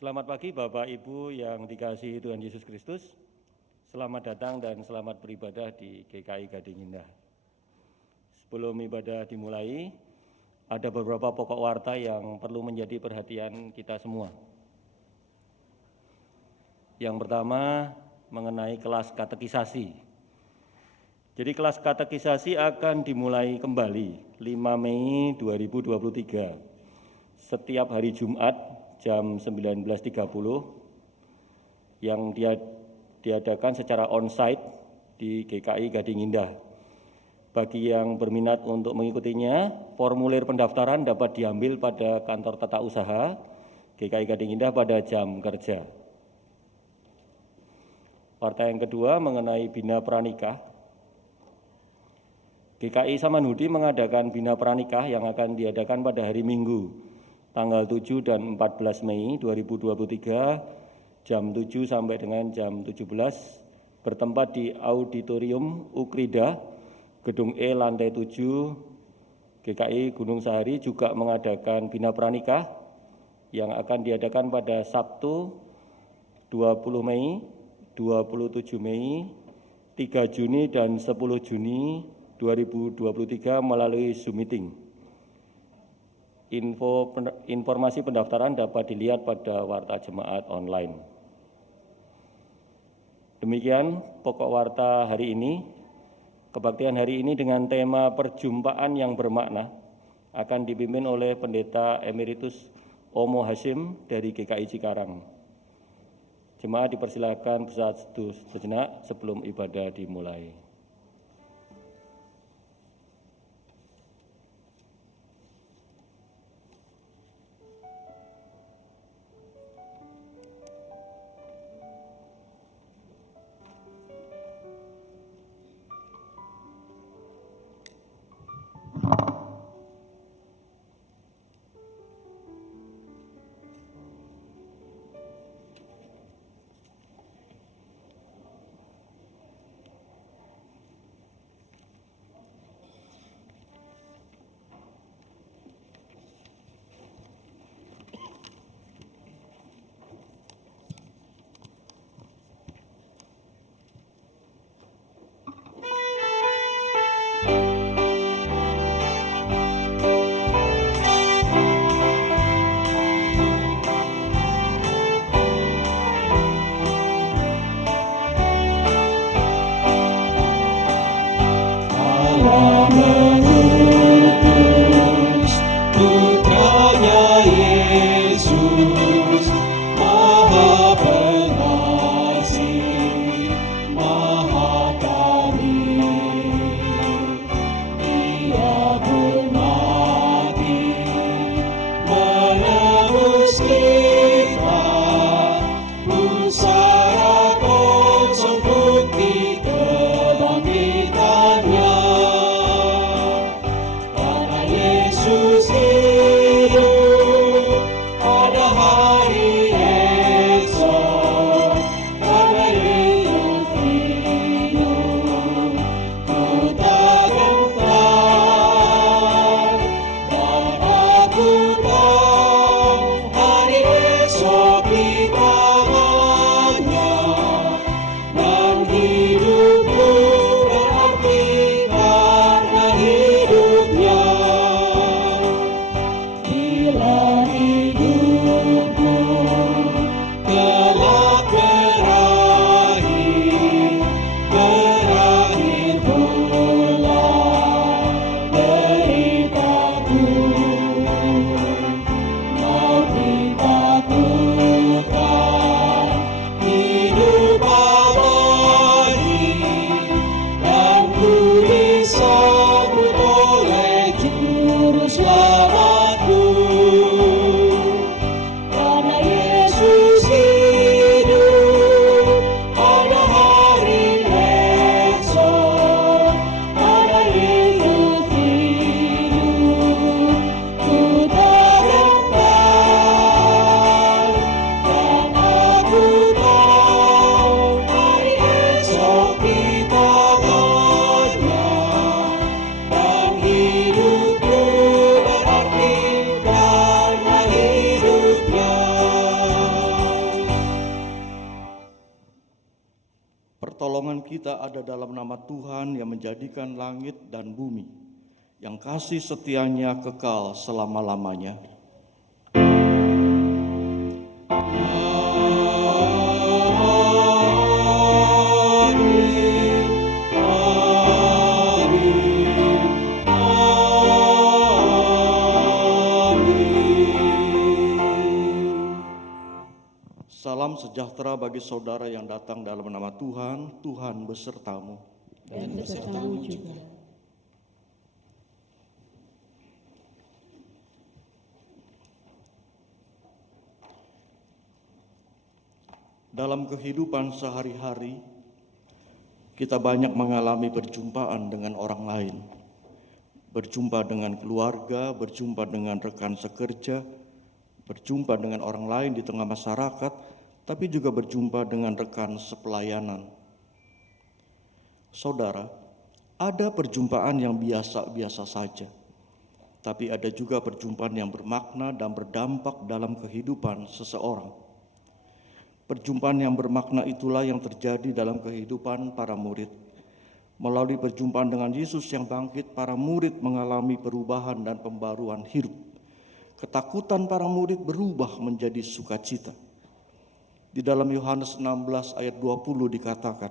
Selamat pagi Bapak Ibu yang dikasihi Tuhan Yesus Kristus. Selamat datang dan selamat beribadah di GKI Gading Indah. Sebelum ibadah dimulai, ada beberapa pokok warta yang perlu menjadi perhatian kita semua. Yang pertama mengenai kelas katekisasi. Jadi kelas katekisasi akan dimulai kembali 5 Mei 2023 setiap hari Jumat jam 19.30 yang diadakan secara onsite di GKI Gading Indah. Bagi yang berminat untuk mengikutinya, formulir pendaftaran dapat diambil pada kantor tata usaha GKI Gading Indah pada jam kerja. Warta yang kedua mengenai Bina Pranikah. GKI Samanhudi mengadakan Bina Pranikah yang akan diadakan pada hari Minggu tanggal 7 dan 14 Mei 2023 jam 7 sampai dengan jam 17 bertempat di Auditorium Ukrida, Gedung E lantai 7 GKI Gunung Sahari juga mengadakan Bina Pranikah yang akan diadakan pada Sabtu 20 Mei, 27 Mei, 3 Juni dan 10 Juni 2023 melalui Zoom meeting. Informasi pendaftaran dapat dilihat pada warta jemaat online. Demikian pokok warta hari ini. Kebaktian hari ini dengan tema perjumpaan yang bermakna akan dipimpin oleh Pendeta Emeritus Omo Hashim dari GKI Cikarang. Jemaat dipersilakan bersatu sejenak sebelum ibadah dimulai. Pusara pun bukti kebangkitannya. kita ada dalam nama Tuhan yang menjadikan langit dan bumi, yang kasih setianya kekal selama-lamanya. Salam sejahtera bagi saudara yang datang dalam nama Tuhan, Tuhan besertamu. Dan besertamu juga. Dalam kehidupan sehari-hari, kita banyak mengalami perjumpaan dengan orang lain. Berjumpa dengan keluarga, berjumpa dengan rekan sekerja, berjumpa dengan orang lain di tengah masyarakat, tapi juga berjumpa dengan rekan sepelayanan. Saudara, ada perjumpaan yang biasa-biasa saja, tapi ada juga perjumpaan yang bermakna dan berdampak dalam kehidupan seseorang. Perjumpaan yang bermakna itulah yang terjadi dalam kehidupan para murid. Melalui perjumpaan dengan Yesus yang bangkit, para murid mengalami perubahan dan pembaruan hidup. Ketakutan para murid berubah menjadi sukacita. Di dalam Yohanes 16 ayat 20 dikatakan,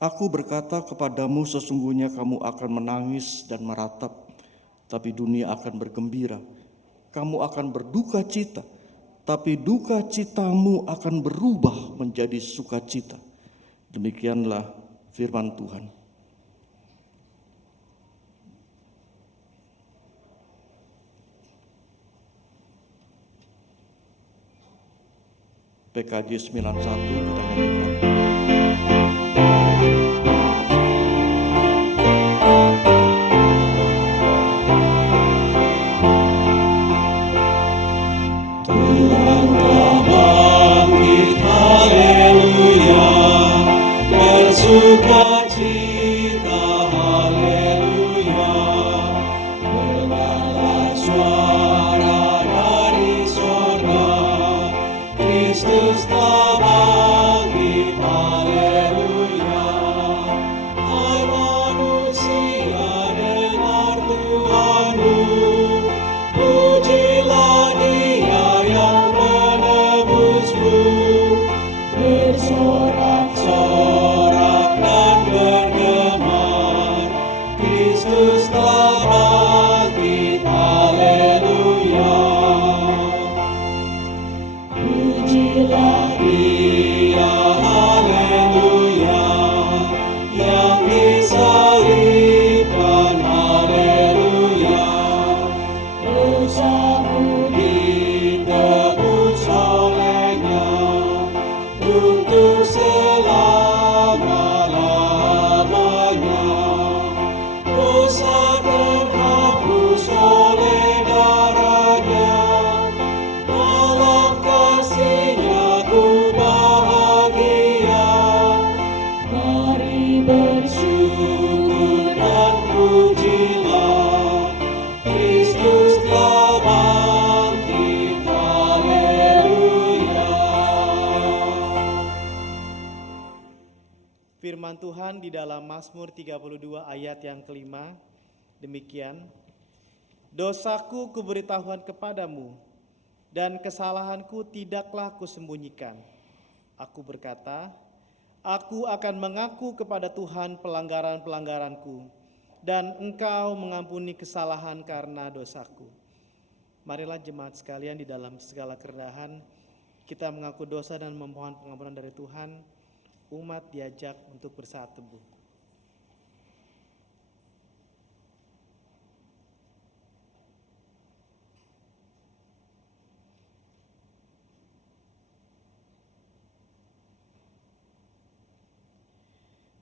"Aku berkata kepadamu, sesungguhnya kamu akan menangis dan meratap, tapi dunia akan bergembira. Kamu akan berduka cita, tapi duka citamu akan berubah menjadi sukacita." Demikianlah firman Tuhan. PKJ 91 kita nyanyikan. Tuhan telah bangkit, haleluya, bersukacita, haleluya, dengarlah suara dari sorga, Kristus telah bangkit, haleluya. Hai manusia, dengar Tuhanmu, pujilah Dia yang menebusmu, bersorak-sorak dan bergemar, Kristus telah bangkit, haleluya. Pujilah Dia, haleluya, yang disalibkan, haleluya. Dosamu ditebus olehnya untuk selama-lamanya. Dosa terhapus oleh darahnya, dalam kasih-Nya ku bahagia. Mari bersyukur dan pujilah, Kristus telah bangkit, haleluya. Firman Tuhan di dalam Mazmur 32 ayat yang kelima, demikian, "Dosaku kuberitahuan kepadamu, dan kesalahanku tidaklah kusembunyikan. Aku berkata, aku akan mengaku kepada Tuhan pelanggaran-pelanggaranku, dan Engkau mengampuni kesalahan karena dosaku." Marilah jemaat sekalian, di dalam segala kerendahan kita mengaku dosa dan memohon pengampunan dari Tuhan. Umat diajak untuk bersaat teduh.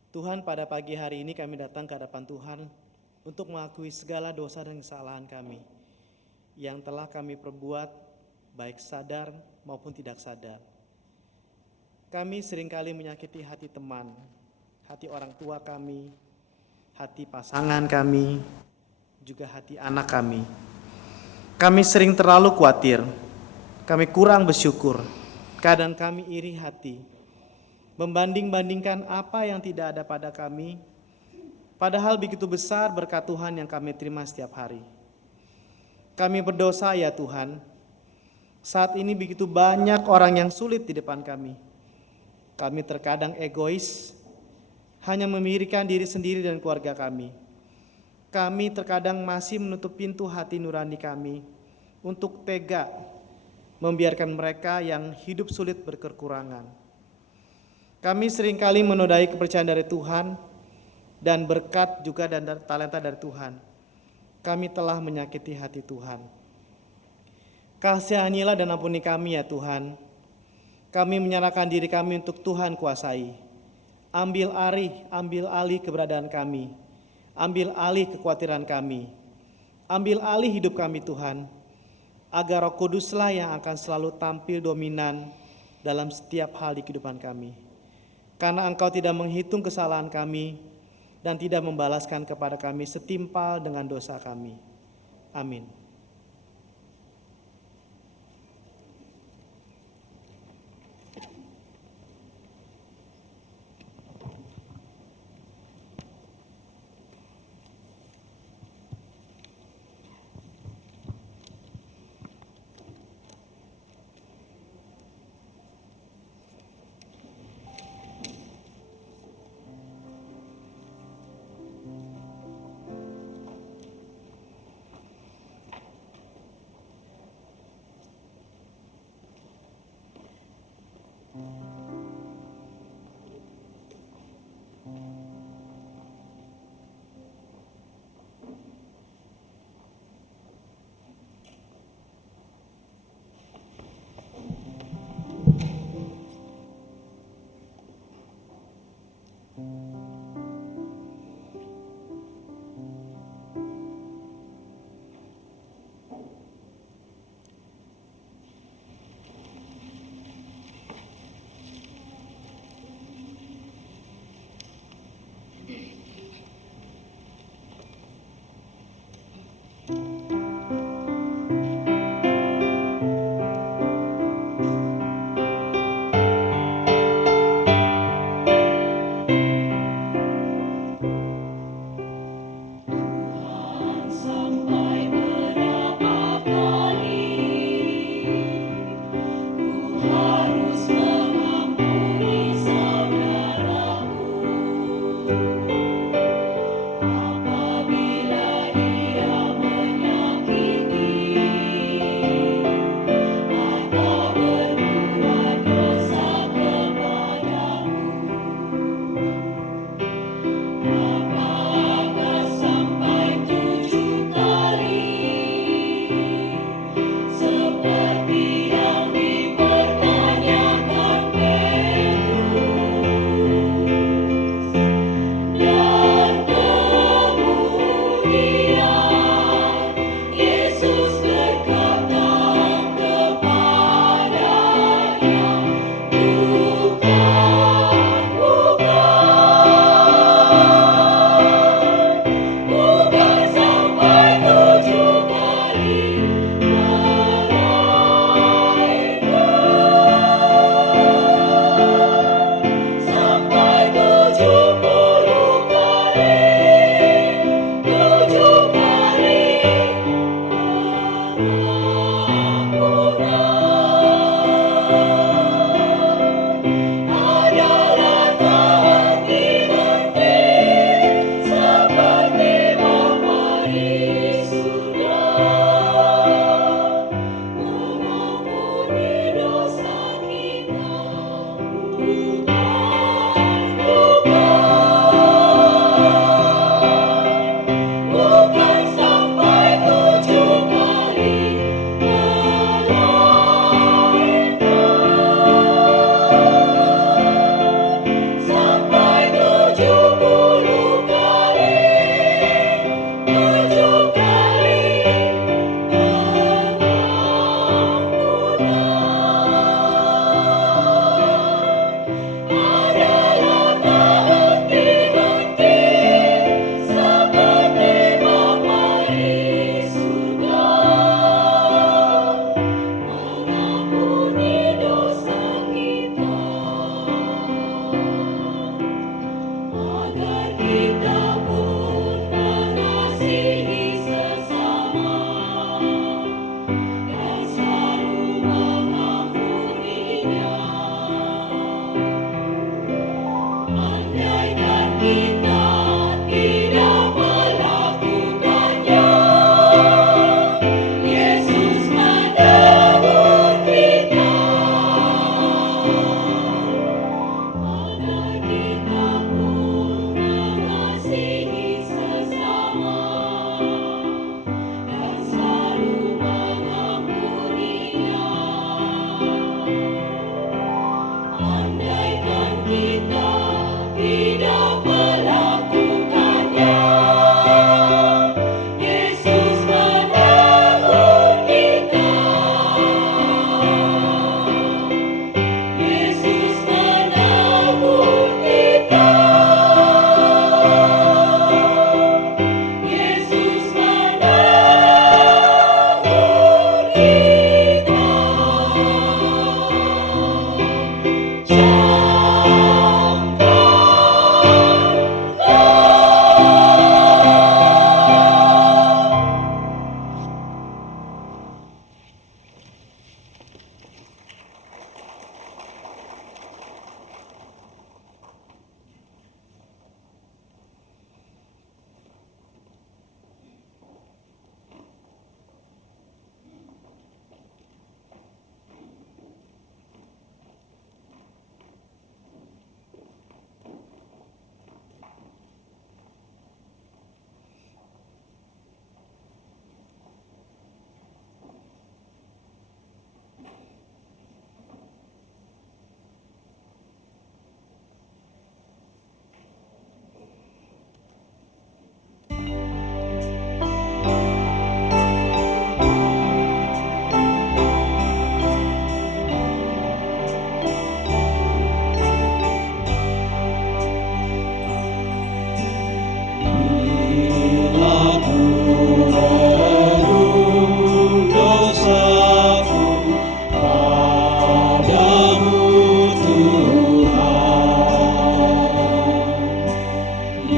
Tuhan, pada pagi hari ini kami datang ke hadapan Tuhan untuk mengakui segala dosa dan kesalahan kami yang telah kami perbuat, baik sadar maupun tidak sadar. Kami seringkali menyakiti hati teman, hati orang tua kami, hati pasangan kami, juga hati anak kami. Kami sering terlalu khawatir, kami kurang bersyukur, kadang kami iri hati. membanding-bandingkan apa yang tidak ada pada kami, padahal begitu besar berkat Tuhan yang kami terima setiap hari. Kami berdosa ya Tuhan, saat ini begitu banyak orang yang sulit di depan kami. Kami terkadang egois, hanya memikirkan diri sendiri dan keluarga kami. Kami terkadang masih menutup pintu hati nurani kami untuk tega membiarkan mereka yang hidup sulit berkekurangan. Kami seringkali menodai kepercayaan dari Tuhan dan berkat juga dan talenta dari Tuhan. Kami telah menyakiti hati Tuhan. Kasihanilah dan ampuni kami ya Tuhan. Kami menyerahkan diri kami untuk Tuhan kuasai. Ambil alih keberadaan kami. Ambil alih kekhawatiran kami. Ambil alih hidup kami Tuhan. Agar Roh Kuduslah yang akan selalu tampil dominan dalam setiap hal di kehidupan kami. Karena Engkau tidak menghitung kesalahan kami dan tidak membalaskan kepada kami setimpal dengan dosa kami. Amin.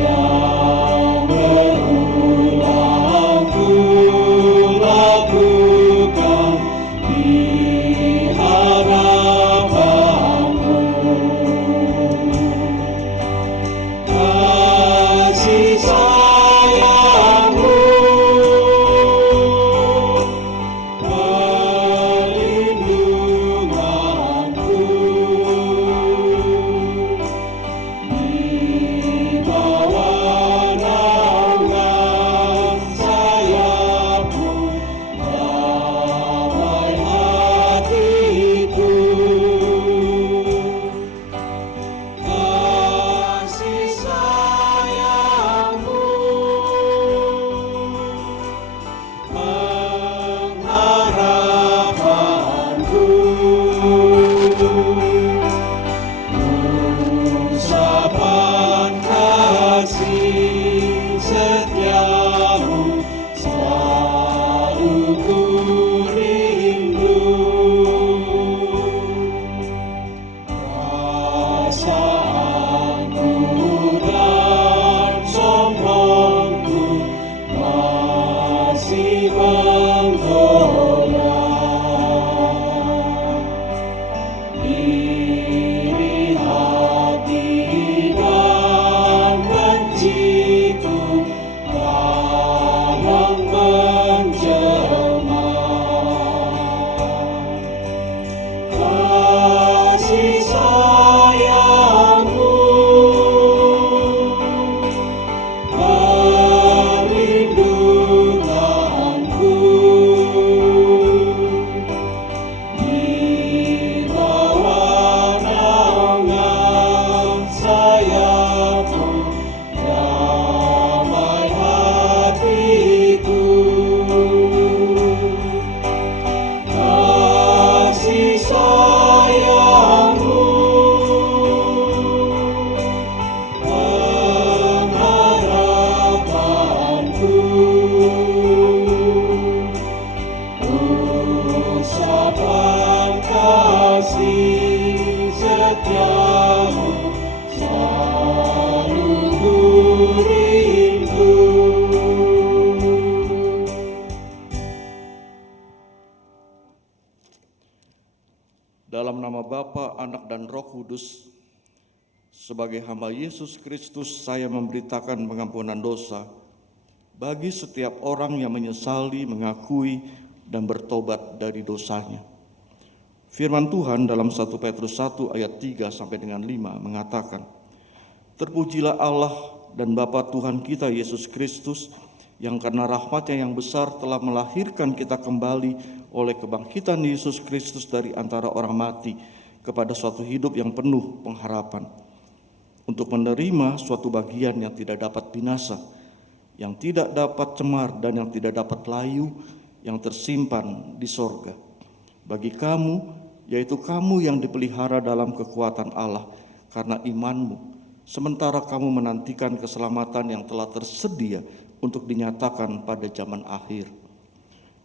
yang berulang ku lakukan di hadapanmu. Kasih sayangmu perlindunganku di bawah naungan sayapmu, damai hatiku. Kasih sayangmu pengharapanku, usapan kasih setiamu selalu ku rindu. Perasaanku dan sombongku masih menggoyang. Iri hati dan benciku kadang menjelma. Kasih sayangmu perlindunganku di bawah naungan sayapmu, damai hatiku. Kasih sayangmu pengharapanku, usapan kasih setiamu selalu ku rindu. Dalam nama Bapa, Anak, dan Roh Kudus, sebagai hamba Yesus Kristus, saya memberitakan pengampunan dosa bagi setiap orang yang menyesali, mengakui, dan bertobat dari dosanya. Firman Tuhan dalam 1 Petrus 1 ayat 3 sampai dengan 5 mengatakan, "Terpujilah Allah dan Bapa Tuhan kita Yesus Kristus, yang karena rahmat-Nya yang besar telah melahirkan kita kembali oleh kebangkitan Yesus Kristus dari antara orang mati kepada suatu hidup yang penuh pengharapan, untuk menerima suatu bagian yang tidak dapat binasa, yang tidak dapat cemar dan yang tidak dapat layu, yang tersimpan di sorga. Bagi kamu, yaitu kamu yang dipelihara dalam kekuatan Allah karena imanmu, sementara kamu menantikan keselamatan yang telah tersedia untuk dinyatakan pada zaman akhir."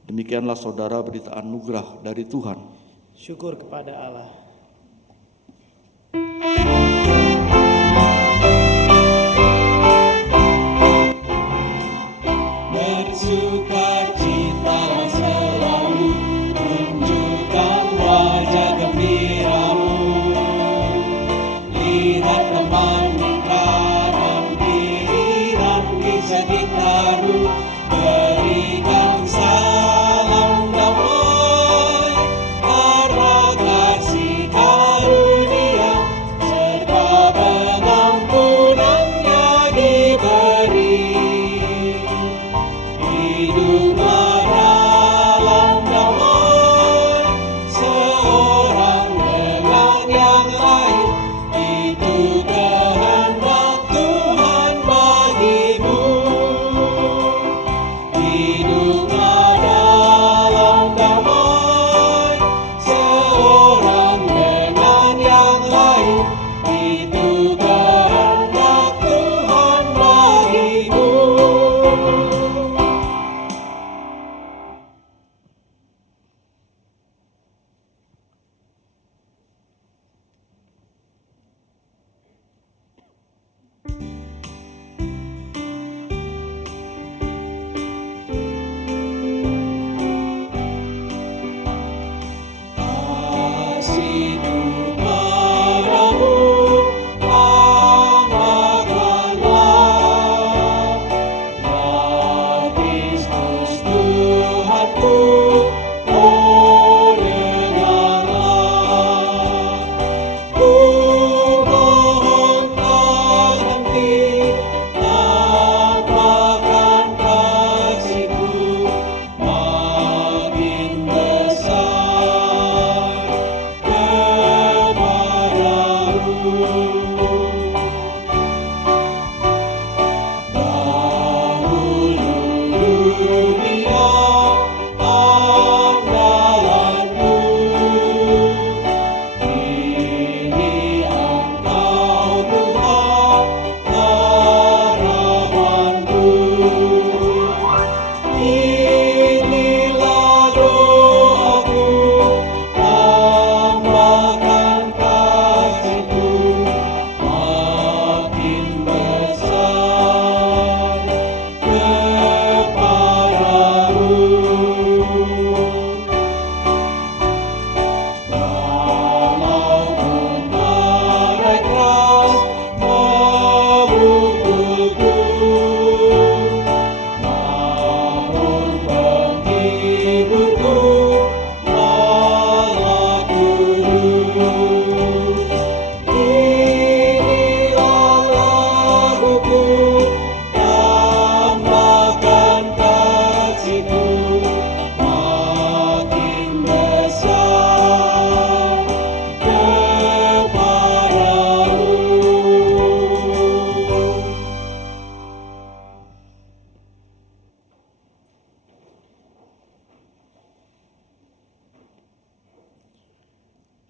Demikianlah saudara berita anugerah dari Tuhan. Syukur kepada Allah. Bersukacitalah selalu, tunjukkan wajah gembiramu. Lihat teman mitra dan pilihan di sekitarmu, berikan salam damai karena kasih karunia serta pengampunannya diberi. Hiduplah dalam damai, seorang dengan yang lain, itu kehendak Tuhan bagimu. Hiduplah dalam damai, seorang dengan yang lain, itu kehendak Tuhan bagimu.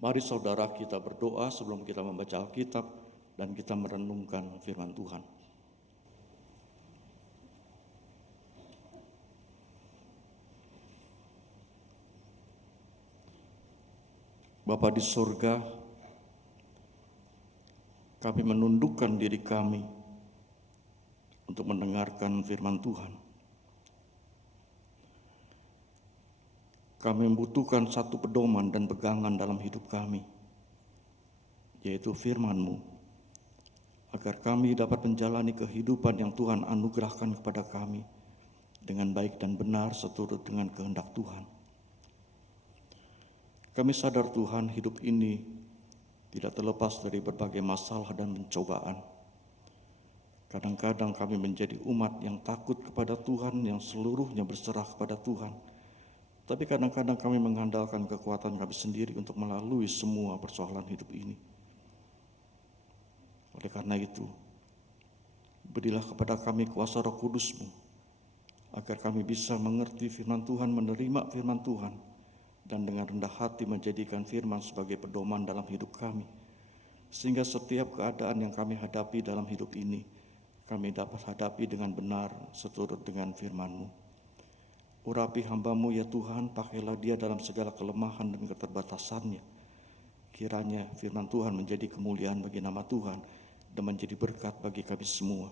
Mari saudara kita berdoa sebelum kita membaca Alkitab dan kita merenungkan firman Tuhan. Bapa di surga, kami menundukkan diri kami untuk mendengarkan firman Tuhan. Kami membutuhkan satu pedoman dan pegangan dalam hidup kami, yaitu firman-Mu, agar kami dapat menjalani kehidupan yang Tuhan anugerahkan kepada kami dengan baik dan benar seturut dengan kehendak Tuhan. Kami sadar Tuhan, hidup ini tidak terlepas dari berbagai masalah dan pencobaan. Kadang-kadang kami menjadi umat yang takut kepada Tuhan, yang seluruhnya berserah kepada Tuhan. Tapi kadang-kadang kami mengandalkan kekuatan kami sendiri untuk melalui semua persoalan hidup ini. Oleh karena itu, berilah kepada kami kuasa Roh Kudus-Mu, agar kami bisa mengerti firman Tuhan, menerima firman Tuhan, dan dengan rendah hati menjadikan firman sebagai pedoman dalam hidup kami, sehingga setiap keadaan yang kami hadapi dalam hidup ini, kami dapat hadapi dengan benar seturut dengan firman-Mu. Urapi hamba-Mu ya Tuhan, pakailah dia dalam segala kelemahan dan keterbatasannya. Kiranya firman Tuhan menjadi kemuliaan bagi nama Tuhan dan menjadi berkat bagi kami semua.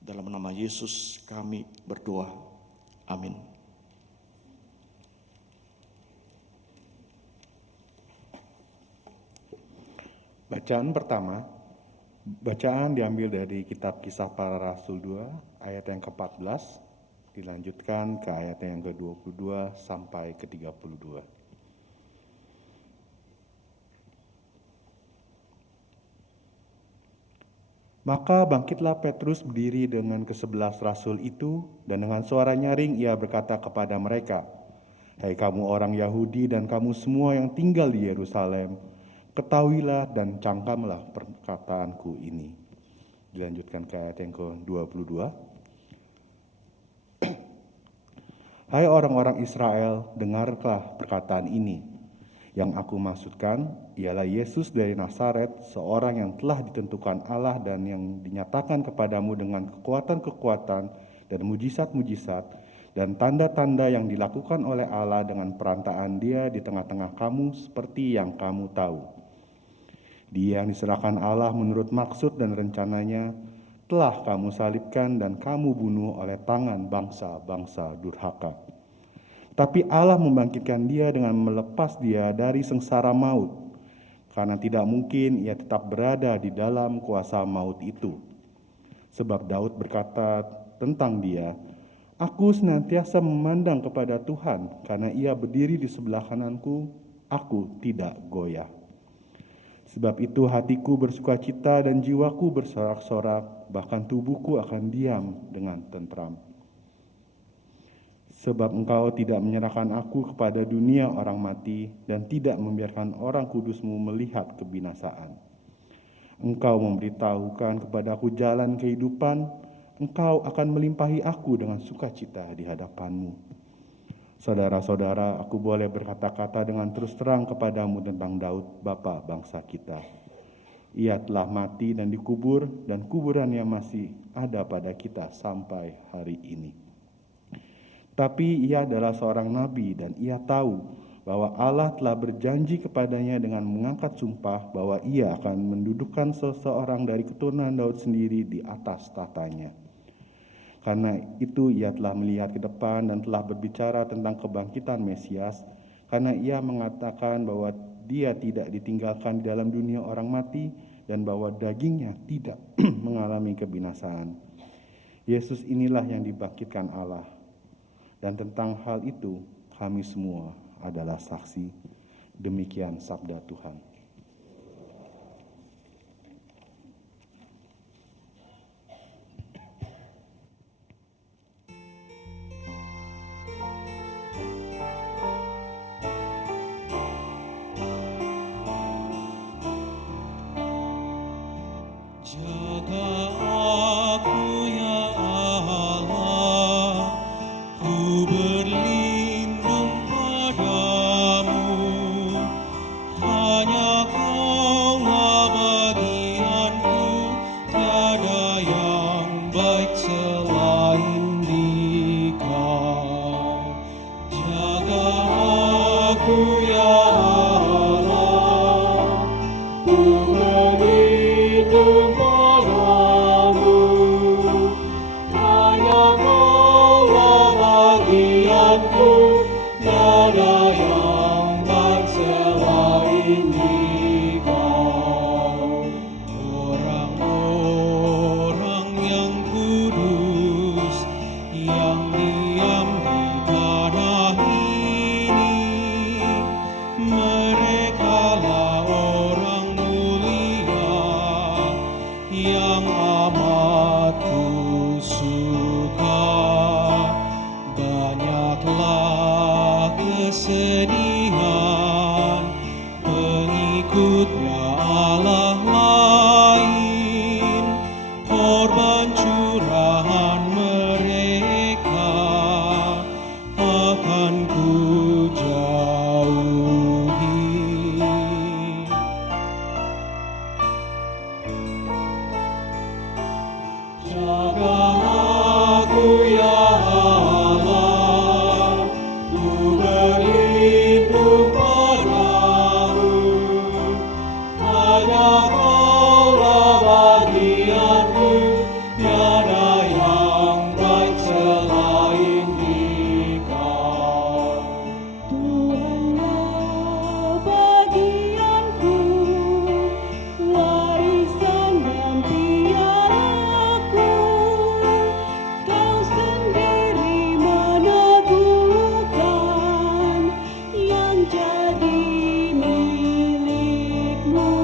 Dalam nama Yesus kami berdoa. Amin. Bacaan pertama, bacaan diambil dari kitab Kisah Para Rasul 2, ayat yang ke-14, dilanjutkan ke ayat yang ke-22 sampai ke-32. Maka bangkitlah Petrus berdiri dengan ke-11 rasul itu, dan dengan suara nyaring ia berkata kepada mereka, "Hai kamu orang Yahudi dan kamu semua yang tinggal di Yerusalem, ketahuilah dan cangkamlah perkataanku ini." Dilanjutkan ke ayat yang ke-22. "Hai orang-orang Israel, dengarlah perkataan ini. Yang aku maksudkan ialah Yesus dari Nazaret, seorang yang telah ditentukan Allah dan yang dinyatakan kepadamu dengan kekuatan-kekuatan dan mujizat-mujizat dan tanda-tanda yang dilakukan oleh Allah dengan perantaraan Dia di tengah-tengah kamu seperti yang kamu tahu. Dia yang diserahkan Allah menurut maksud dan rencananya telah kamu salibkan dan kamu bunuh oleh tangan bangsa-bangsa durhaka. Tapi Allah membangkitkan dia dengan melepas dia dari sengsara maut, karena tidak mungkin ia tetap berada di dalam kuasa maut itu. Sebab Daud berkata tentang dia, 'Aku senantiasa memandang kepada Tuhan, karena ia berdiri di sebelah kananku, aku tidak goyah. Sebab itu hatiku bersukacita dan jiwaku bersorak-sorak, bahkan tubuhku akan diam dengan tentram. Sebab Engkau tidak menyerahkan aku kepada dunia orang mati dan tidak membiarkan orang kudus-Mu melihat kebinasaan. Engkau memberitahukan kepadaku jalan kehidupan, Engkau akan melimpahi aku dengan sukacita di hadapan-Mu. Saudara-saudara, aku boleh berkata-kata dengan terus terang kepadamu tentang Daud, bapa bangsa kita. Ia telah mati dan dikubur, dan kuburannya masih ada pada kita sampai hari ini. Tapi ia adalah seorang nabi dan ia tahu bahwa Allah telah berjanji kepadanya dengan mengangkat sumpah bahwa ia akan mendudukkan seseorang dari keturunan Daud sendiri di atas tatanya. Karena itu ia telah melihat ke depan dan telah berbicara tentang kebangkitan Mesias, karena ia mengatakan bahwa dia tidak ditinggalkan di dalam dunia orang mati dan bahwa dagingnya tidak mengalami kebinasaan. Yesus inilah yang dibangkitkan Allah. Dan tentang hal itu kami semua adalah saksi. Demikian sabda Tuhan. Jaga aku ya Allah, ku berlindung padamu, hanya suka, banyaklah kesedihan pengikutnya Allah lain, korban curahan mereka akan ku jauhi. Jaga aku ya Allah, ku berlindung padamu, hanya Kaulah bagianku, tiada yang baik selain Dikau. Tuhanlah bagianku, warisan dan piaraku. Kau sendiri meneguhkan yang jadi milikmu.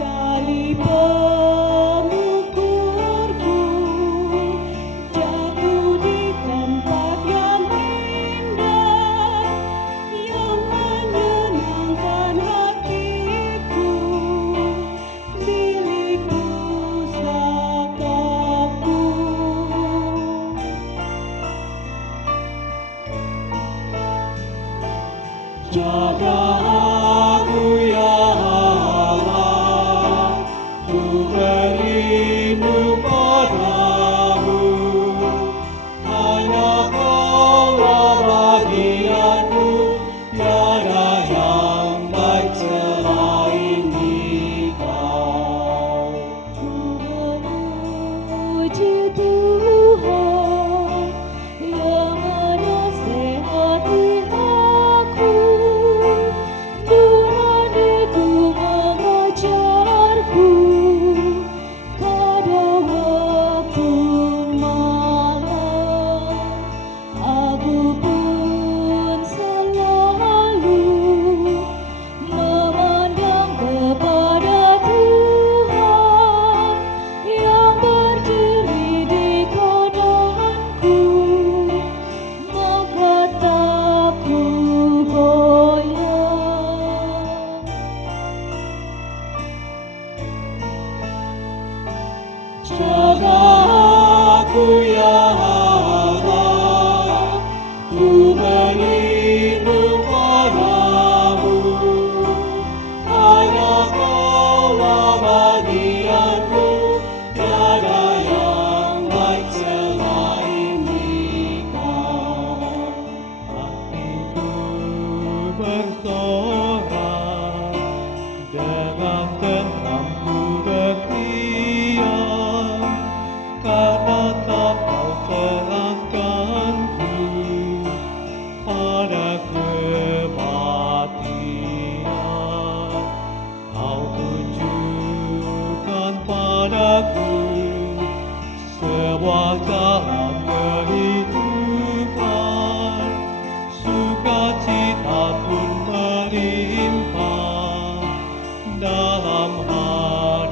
Tali pengukurku jatuh di tempat yang indah, yang menyenangkan hatiku. Milik pusakaku. Jaga aku ya Allah, ku berlindung padamu, hanya Kaulah bagianku, tiada yang baik selain Dikau. Puji Tuhan yang menasehati aku, nuraniku mengajarku pada waktu malam. Aku pun selalu memandang kepada Tuhan yang berdiri di kananku, maka tak ku goyah. Jaga aku ya Allah, ku berlindung padamu, hanya Kaulah bagianku, tiada yang baik selain Dikau. Hatiku bersorak, dengan tenang ku berdiam, karena tak Kau serahkanku pada kematian. Kau tunjukkan padaku sebuah jalan kehidupan, sukacita pun melimpah dalam hadirat-Mu.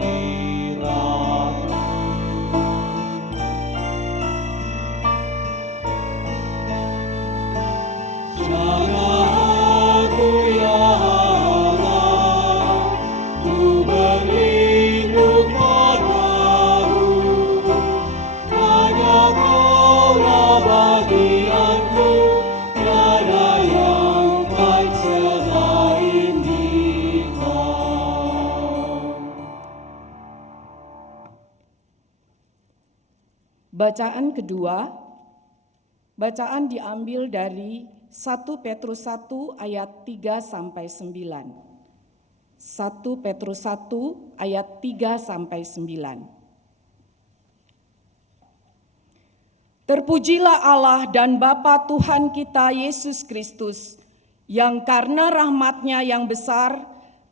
Jaga aku ya Allah, ku berlindung padamu, hanya Kaulah bagianku, tiada yang baik selain Dikau. Bacaan kedua, bacaan diambil dari 1 Petrus 1 ayat 3 sampai 9. 1 Petrus 1 ayat 3 sampai 9. Terpujilah Allah dan Bapa Tuhan kita Yesus Kristus, yang karena rahmat-Nya yang besar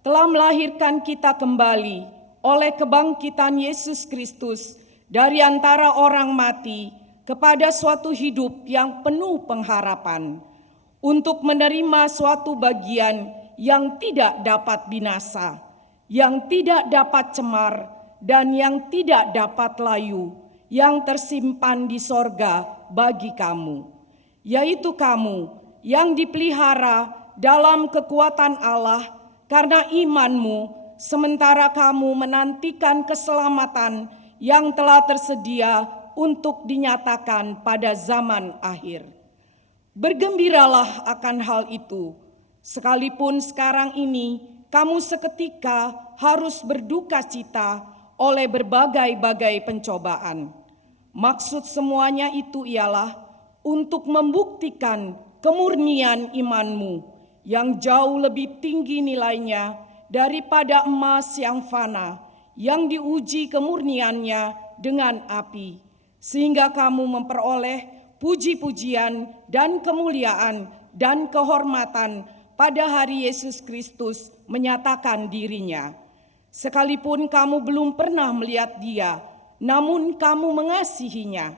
telah melahirkan kita kembali oleh kebangkitan Yesus Kristus dari antara orang mati kepada suatu hidup yang penuh pengharapan, untuk menerima suatu bagian yang tidak dapat binasa, yang tidak dapat cemar, dan yang tidak dapat layu, yang tersimpan di sorga bagi kamu, yaitu kamu yang dipelihara dalam kekuatan Allah karena imanmu, sementara kamu menantikan keselamatan yang telah tersedia untuk dinyatakan pada zaman akhir. Bergembiralah akan hal itu, sekalipun sekarang ini kamu seketika harus berduka cita oleh berbagai-bagai pencobaan. Maksud semuanya itu ialah untuk membuktikan kemurnian imanmu yang jauh lebih tinggi nilainya daripada emas yang fana, yang diuji kemurniannya dengan api, sehingga kamu memperoleh puji-pujian dan kemuliaan dan kehormatan pada hari Yesus Kristus menyatakan dirinya. Sekalipun kamu belum pernah melihat Dia, namun kamu mengasihinya.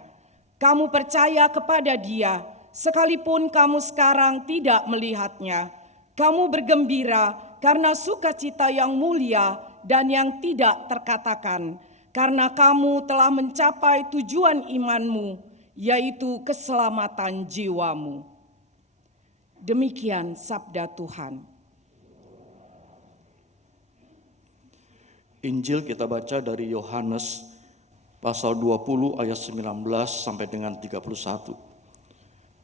Kamu percaya kepada Dia, sekalipun kamu sekarang tidak melihatnya. Kamu bergembira karena sukacita yang mulia dan yang tidak terkatakan, karena kamu telah mencapai tujuan imanmu, yaitu keselamatan jiwamu. Demikian sabda Tuhan. Injil kita baca dari Yohanes pasal 20 ayat 19 sampai dengan 31.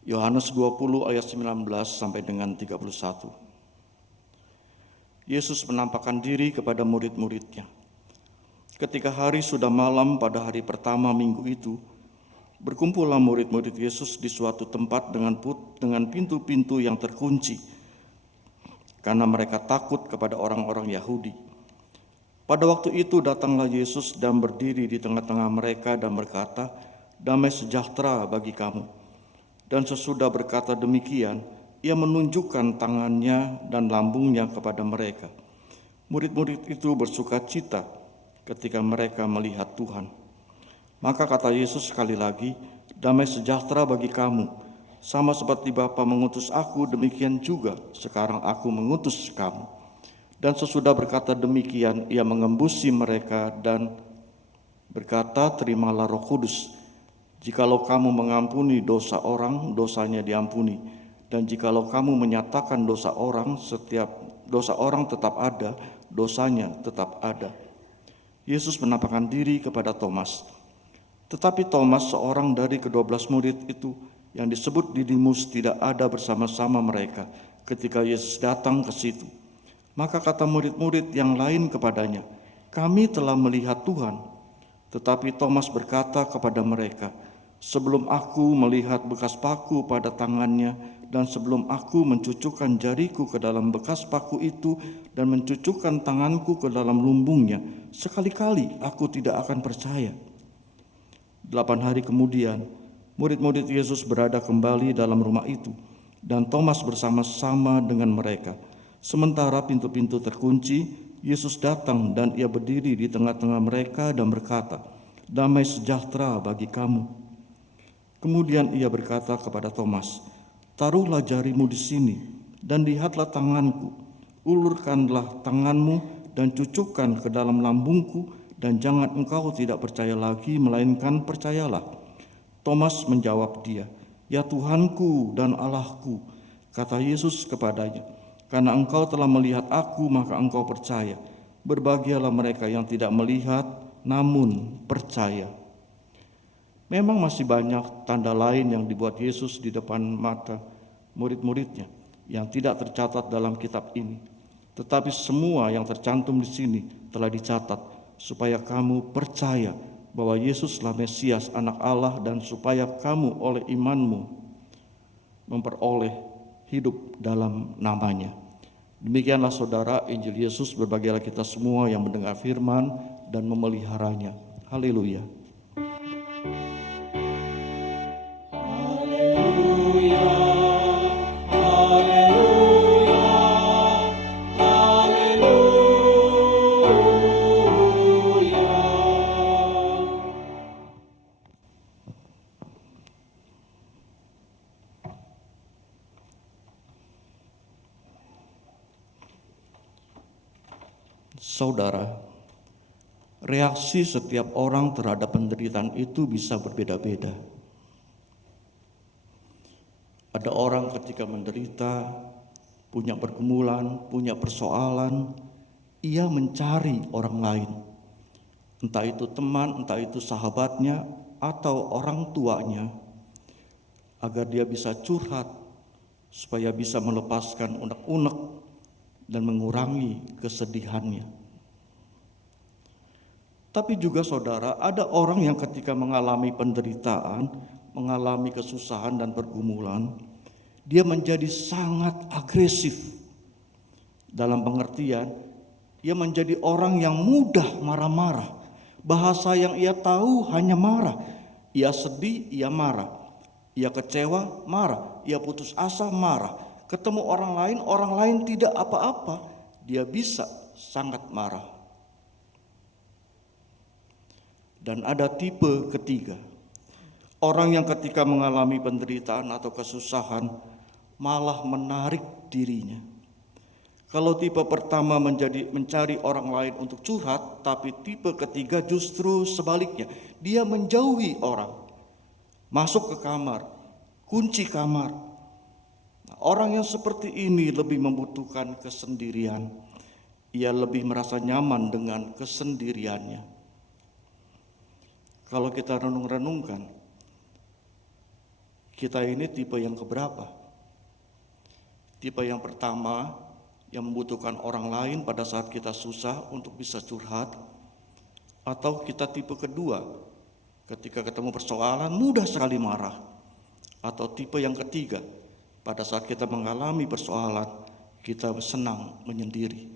Yohanes 20 ayat 19 sampai dengan 31. Yesus menampakkan diri kepada murid-muridnya. Ketika hari sudah malam pada hari pertama minggu itu, berkumpullah murid-murid Yesus di suatu tempat dengan pintu-pintu yang terkunci, karena mereka takut kepada orang-orang Yahudi. Pada waktu itu datanglah Yesus dan berdiri di tengah-tengah mereka dan berkata, "Damai sejahtera bagi kamu." Dan sesudah berkata demikian, Ia menunjukkan tangannya dan lambungnya kepada mereka. Murid-murid itu bersuka cita ketika mereka melihat Tuhan. Maka kata Yesus sekali lagi, "Damai sejahtera bagi kamu. Sama seperti Bapa mengutus aku, demikian juga sekarang aku mengutus kamu." Dan sesudah berkata demikian, Ia mengembusi mereka dan berkata, "Terimalah Roh Kudus. Jikalau kamu mengampuni dosa orang, dosanya diampuni. Dan jikalau kamu menyatakan dosa orang tetap ada, dosanya tetap ada." Yesus menampakkan diri kepada Thomas. Tetapi Thomas, seorang dari ke-12 murid itu yang disebut Didimus, tidak ada bersama-sama mereka ketika Yesus datang ke situ. Maka kata murid-murid yang lain kepadanya, "Kami telah melihat Tuhan." Tetapi Thomas berkata kepada mereka, "Sebelum aku melihat bekas paku pada tangannya, dan sebelum aku mencucukkan jariku ke dalam bekas paku itu dan mencucukkan tanganku ke dalam lumbungnya, sekali-kali aku tidak akan percaya." 8 hari kemudian, murid-murid Yesus berada kembali dalam rumah itu, dan Thomas bersama-sama dengan mereka. Sementara pintu-pintu terkunci, Yesus datang dan Ia berdiri di tengah-tengah mereka dan berkata, "Damai sejahtera bagi kamu." Kemudian Ia berkata kepada Thomas, "Taruhlah jarimu di sini, dan lihatlah tanganku. Ulurkanlah tanganmu dan cucukkan ke dalam lambungku, dan jangan engkau tidak percaya lagi, melainkan percayalah." Thomas menjawab dia, "Ya Tuhanku dan Allahku." Kata Yesus kepadanya, "Karena engkau telah melihat aku, maka engkau percaya. Berbahagialah mereka yang tidak melihat, namun percaya." Memang masih banyak tanda lain yang dibuat Yesus di depan mata murid-muridnya yang tidak tercatat dalam kitab ini. Tetapi semua yang tercantum di sini telah dicatat supaya kamu percaya bahwa Yesuslah Mesias, Anak Allah, dan supaya kamu oleh imanmu memperoleh hidup dalam namanya. Demikianlah saudara Injil Yesus. Berbahagialah kita semua yang mendengar firman dan memeliharanya. Haleluya. Saudara, Reaksi setiap orang terhadap penderitaan itu bisa berbeda-beda. Ada orang ketika menderita, punya pergumulan, punya persoalan, ia mencari orang lain. Entah itu teman, entah itu sahabatnya, atau orang tuanya, agar dia bisa curhat, supaya bisa melepaskan unek-unek dan mengurangi kesedihannya. Tapi juga saudara, ada orang yang ketika mengalami penderitaan, mengalami kesusahan dan pergumulan, dia menjadi sangat agresif. Dalam pengertian, ia menjadi orang yang mudah marah-marah. Bahasa yang ia tahu hanya marah. Ia sedih, ia marah. Ia kecewa, marah. Ia putus asa, marah. Ketemu orang lain tidak apa-apa, dia bisa sangat marah. Dan ada tipe ketiga, orang yang ketika mengalami penderitaan atau kesusahan malah menarik dirinya. Kalau tipe pertama mencari orang lain untuk curhat, tapi tipe ketiga justru sebaliknya, dia menjauhi orang, masuk ke kamar, kunci kamar. Orang yang seperti ini lebih membutuhkan kesendirian. Ia lebih merasa nyaman dengan kesendiriannya. Kalau kita renung-renungkan, kita ini tipe yang keberapa? Tipe yang pertama yang membutuhkan orang lain pada saat kita susah untuk bisa curhat, atau kita tipe kedua ketika ketemu persoalan mudah sekali marah, atau tipe yang ketiga pada saat kita mengalami persoalan kita senang menyendiri.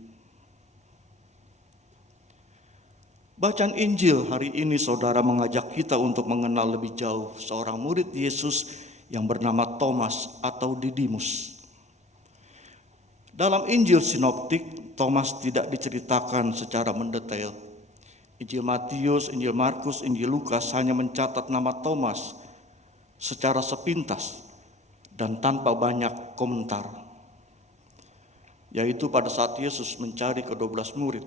Bacaan Injil hari ini saudara mengajak kita untuk mengenal lebih jauh seorang murid Yesus yang bernama Thomas atau Didimus. Dalam Injil sinoptik, Thomas tidak diceritakan secara mendetail. Injil Matius, Injil Markus, Injil Lukas hanya mencatat nama Thomas secara sepintas dan tanpa banyak komentar. Yaitu pada saat Yesus mencari ke-12 murid.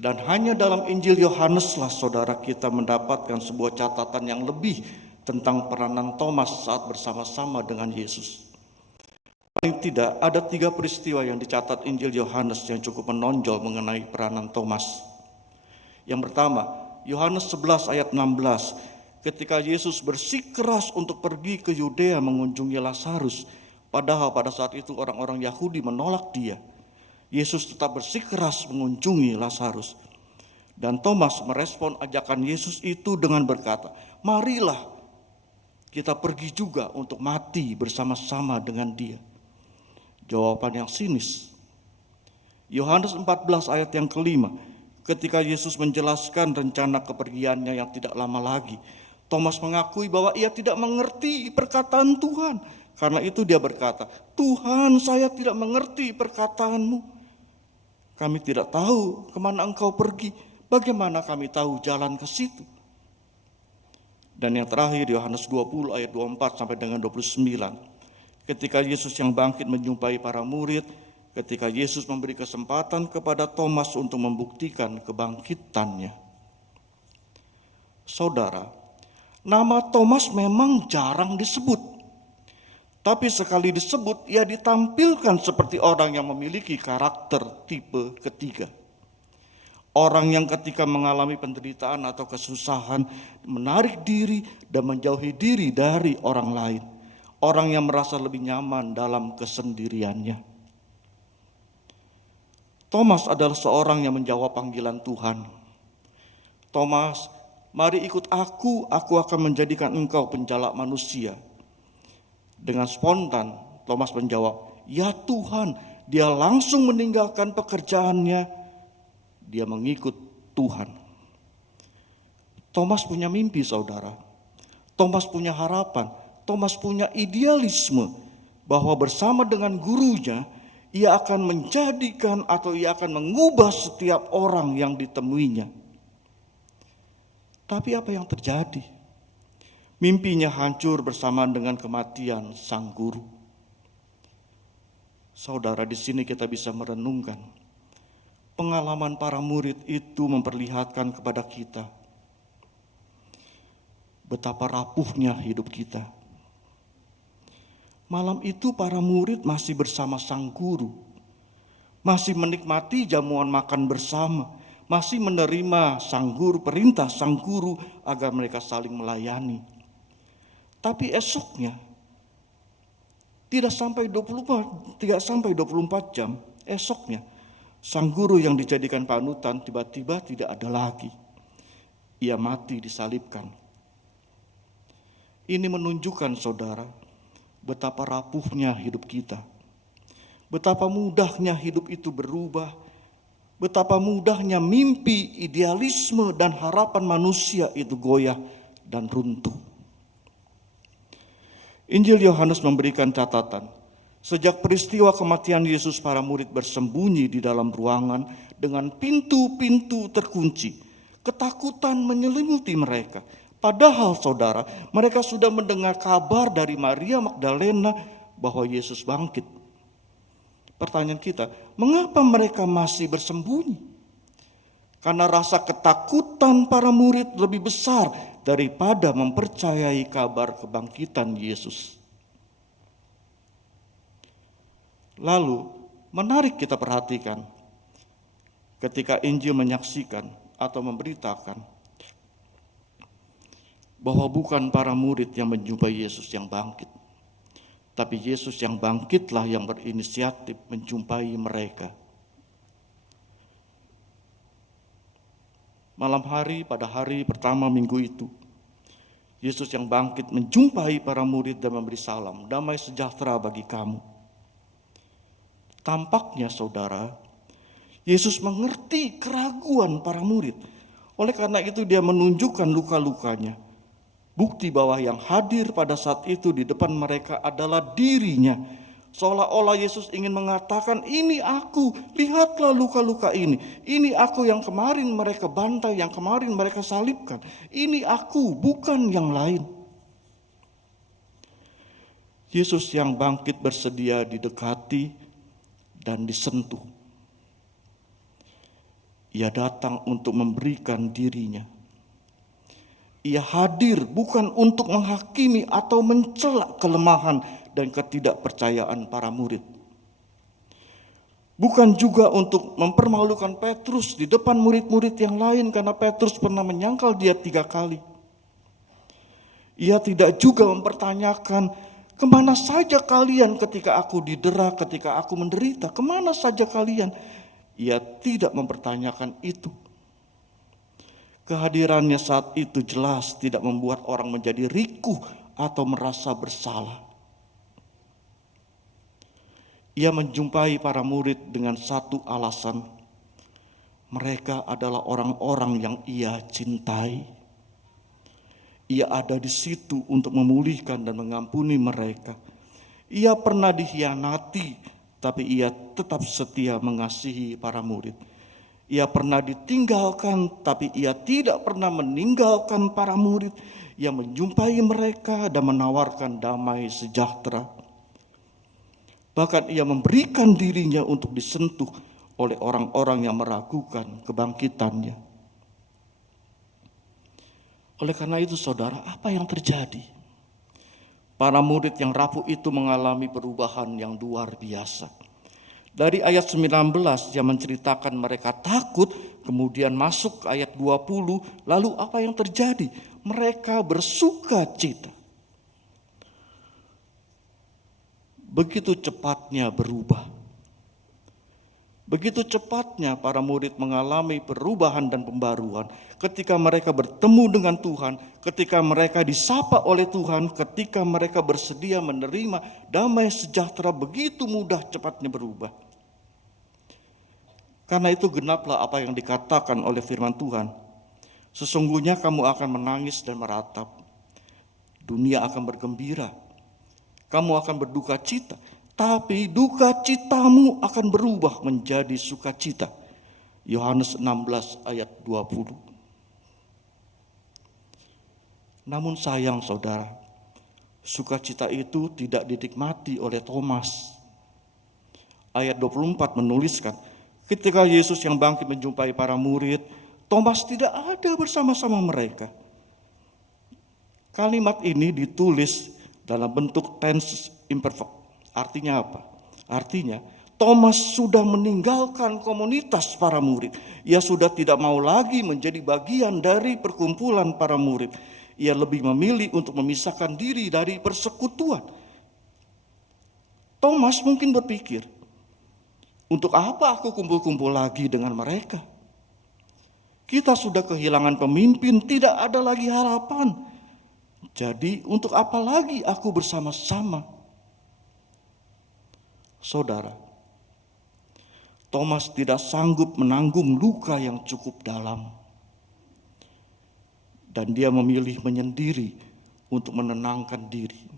Dan hanya dalam Injil Yohaneslah saudara kita mendapatkan sebuah catatan yang lebih tentang peranan Thomas saat bersama-sama dengan Yesus. Paling tidak ada 3 peristiwa yang dicatat Injil Yohanes yang cukup menonjol mengenai peranan Thomas. Yang pertama, Yohanes 11 ayat 16, ketika Yesus bersikeras untuk pergi ke Yudea mengunjungi Lazarus, padahal pada saat itu orang-orang Yahudi menolak dia. Yesus tetap bersikeras mengunjungi Lazarus. Dan Thomas merespon ajakan Yesus itu dengan berkata, marilah kita pergi juga untuk mati bersama-sama dengan dia. Jawaban yang sinis. Yohanes 14 ayat yang kelima, ketika Yesus menjelaskan rencana kepergiannya yang tidak lama lagi, Thomas mengakui bahwa ia tidak mengerti perkataan Tuhan. Karena itu dia berkata, Tuhan, saya tidak mengerti perkataanmu. Kami tidak tahu kemana engkau pergi, bagaimana kami tahu jalan ke situ. Dan yang terakhir Yohanes 20 ayat 24 sampai dengan 29. Ketika Yesus yang bangkit menjumpai para murid, ketika Yesus memberi kesempatan kepada Thomas untuk membuktikan kebangkitannya. Saudara, nama Thomas memang jarang disebut. Tapi sekali disebut, ia ditampilkan seperti orang yang memiliki karakter tipe ketiga. Orang yang ketika mengalami penderitaan atau kesusahan, menarik diri dan menjauhi diri dari orang lain. Orang yang merasa lebih nyaman dalam kesendiriannya. Thomas adalah seorang yang menjawab panggilan Tuhan. Thomas, mari ikut aku akan menjadikan engkau penjala manusia. Dengan spontan, Thomas menjawab, ya Tuhan. Dia langsung meninggalkan pekerjaannya. Dia mengikut Tuhan. Thomas punya mimpi, saudara. Thomas punya harapan. Thomas punya idealisme bahwa bersama dengan gurunya, ia akan menjadikan atau ia akan mengubah setiap orang yang ditemuinya. Tapi apa yang terjadi? Mimpinya hancur bersamaan dengan kematian sang guru. Saudara, di sini kita bisa merenungkan. pengalaman para murid itu memperlihatkan kepada kita betapa rapuhnya hidup kita. Malam itu para murid masih bersama sang guru, masih menikmati jamuan makan bersama, masih menerima sang guru, perintah sang guru agar mereka saling melayani. Tapi esoknya, tidak sampai 24 jam, esoknya sang guru yang dijadikan panutan tiba-tiba tidak ada lagi. Ia mati disalibkan. Ini menunjukkan, saudara, betapa rapuhnya hidup kita. Betapa mudahnya hidup itu berubah. Betapa mudahnya mimpi, idealisme, dan harapan manusia itu goyah dan runtuh. Injil Yohanes memberikan catatan. Sejak peristiwa kematian Yesus, para murid bersembunyi di dalam ruangan dengan pintu-pintu terkunci. Ketakutan menyelimuti mereka. Padahal, saudara, mereka sudah mendengar kabar dari Maria Magdalena bahwa Yesus bangkit. Pertanyaan kita, mengapa mereka masih bersembunyi? Karena rasa ketakutan para murid lebih besar daripada mempercayai kabar kebangkitan Yesus. Lalu, menarik kita perhatikan ketika Injil menyaksikan atau memberitakan bahwa bukan para murid yang menjumpai Yesus yang bangkit, tapi Yesus yang bangkitlah yang berinisiatif menjumpai mereka. Malam hari pada hari pertama minggu itu, Yesus yang bangkit menjumpai para murid dan memberi salam, damai sejahtera bagi kamu. Tampaknya, saudara, Yesus mengerti keraguan para murid. Oleh karena itu dia menunjukkan luka-lukanya. Bukti bahwa yang hadir pada saat itu di depan mereka adalah dirinya. Seolah-olah Yesus ingin mengatakan, ini aku, lihatlah luka-luka ini. Ini aku yang kemarin mereka bantai, yang kemarin mereka salibkan. Ini aku, bukan yang lain. Yesus yang bangkit bersedia didekati dan disentuh. Ia datang untuk memberikan dirinya. Ia hadir bukan untuk menghakimi atau mencela kelemahan dan ketidakpercayaan para murid. Bukan juga untuk mempermalukan Petrus di depan murid-murid yang lain karena Petrus pernah menyangkal dia 3 kali. Ia tidak juga mempertanyakan, kemana saja kalian ketika aku didera, ketika aku menderita, kemana saja kalian? Ia tidak mempertanyakan itu. Kehadirannya saat itu jelas tidak membuat orang menjadi rikuh atau merasa bersalah. Ia menjumpai para murid dengan satu alasan. Mereka adalah orang-orang yang ia cintai. Ia ada di situ untuk memulihkan dan mengampuni mereka. Ia pernah dikhianati, tapi ia tetap setia mengasihi para murid. Ia pernah ditinggalkan, tapi ia tidak pernah meninggalkan para murid. Ia menjumpai mereka dan menawarkan damai sejahtera. Bahkan ia memberikan dirinya untuk disentuh oleh orang-orang yang meragukan kebangkitannya. Oleh karena itu, saudara, apa yang terjadi? Para murid yang rapuh itu mengalami perubahan yang luar biasa. Dari ayat 19 yang menceritakan mereka takut, kemudian masuk ke ayat 20, lalu apa yang terjadi? Mereka bersuka cita. Begitu cepatnya berubah. Begitu cepatnya para murid mengalami perubahan dan pembaruan ketika mereka bertemu dengan Tuhan, ketika mereka disapa oleh Tuhan, ketika mereka bersedia menerima damai sejahtera, begitu mudah cepatnya berubah. Karena itu genaplah apa yang dikatakan oleh firman Tuhan. Sesungguhnya kamu akan menangis dan meratap. Dunia akan bergembira. Kamu akan berduka cita. Tapi duka citamu akan berubah menjadi sukacita. Yohanes 16 ayat 20. Namun sayang, saudara, sukacita itu tidak dinikmati oleh Thomas. Ayat 24 menuliskan, Ketika Yesus yang bangkit menjumpai para murid, Thomas tidak ada bersama-sama mereka. Kalimat ini ditulis dalam bentuk tense imperfect. Artinya apa? Artinya Thomas sudah meninggalkan komunitas para murid. Ia sudah tidak mau lagi menjadi bagian dari perkumpulan para murid. Ia lebih memilih untuk memisahkan diri dari persekutuan. Thomas mungkin berpikir, untuk apa aku kumpul-kumpul lagi dengan mereka? Kita sudah kehilangan pemimpin, tidak ada lagi harapan. Jadi untuk apa lagi aku bersama-sama? Saudara, Thomas tidak sanggup menanggung luka yang cukup dalam. Dan dia memilih menyendiri untuk menenangkan diri.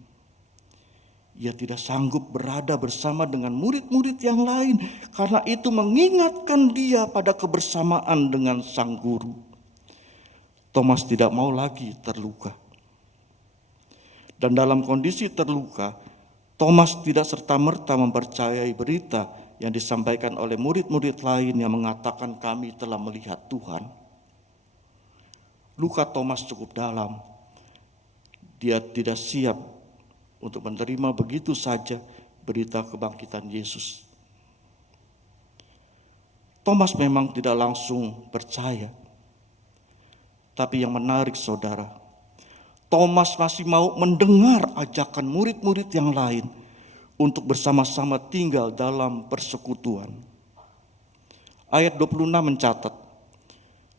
Ia tidak sanggup berada bersama dengan murid-murid yang lain karena itu mengingatkan dia pada kebersamaan dengan sang guru. Thomas tidak mau lagi terluka. Dan dalam kondisi terluka, Thomas tidak serta-merta mempercayai berita yang disampaikan oleh murid-murid lain yang mengatakan kami telah melihat Tuhan. Luka Thomas cukup dalam. Dia tidak siap untuk menerima begitu saja berita kebangkitan Yesus. Thomas memang tidak langsung percaya. Tapi yang menarik saudara, Thomas masih mau mendengar ajakan murid-murid yang lain untuk bersama-sama tinggal dalam persekutuan. Ayat 26 mencatat,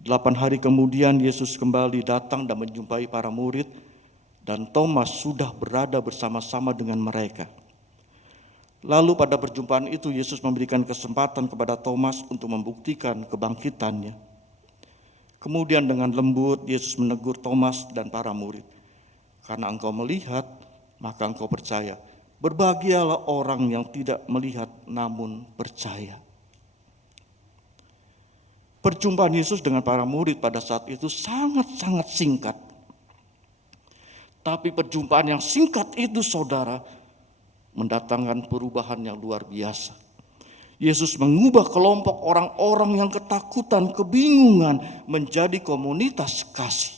8 hari kemudian Yesus kembali datang dan menjumpai para murid, dan Thomas sudah berada bersama-sama dengan mereka. Lalu pada perjumpaan itu Yesus memberikan kesempatan kepada Thomas untuk membuktikan kebangkitannya. Kemudian dengan lembut Yesus menegur Thomas dan para murid. Karena engkau melihat, maka engkau percaya. Berbahagialah orang yang tidak melihat namun percaya. Perjumpaan Yesus dengan para murid pada saat itu sangat-sangat singkat. Tapi perjumpaan yang singkat itu saudara mendatangkan perubahan yang luar biasa. Yesus mengubah kelompok orang-orang yang ketakutan, kebingungan menjadi komunitas kasih.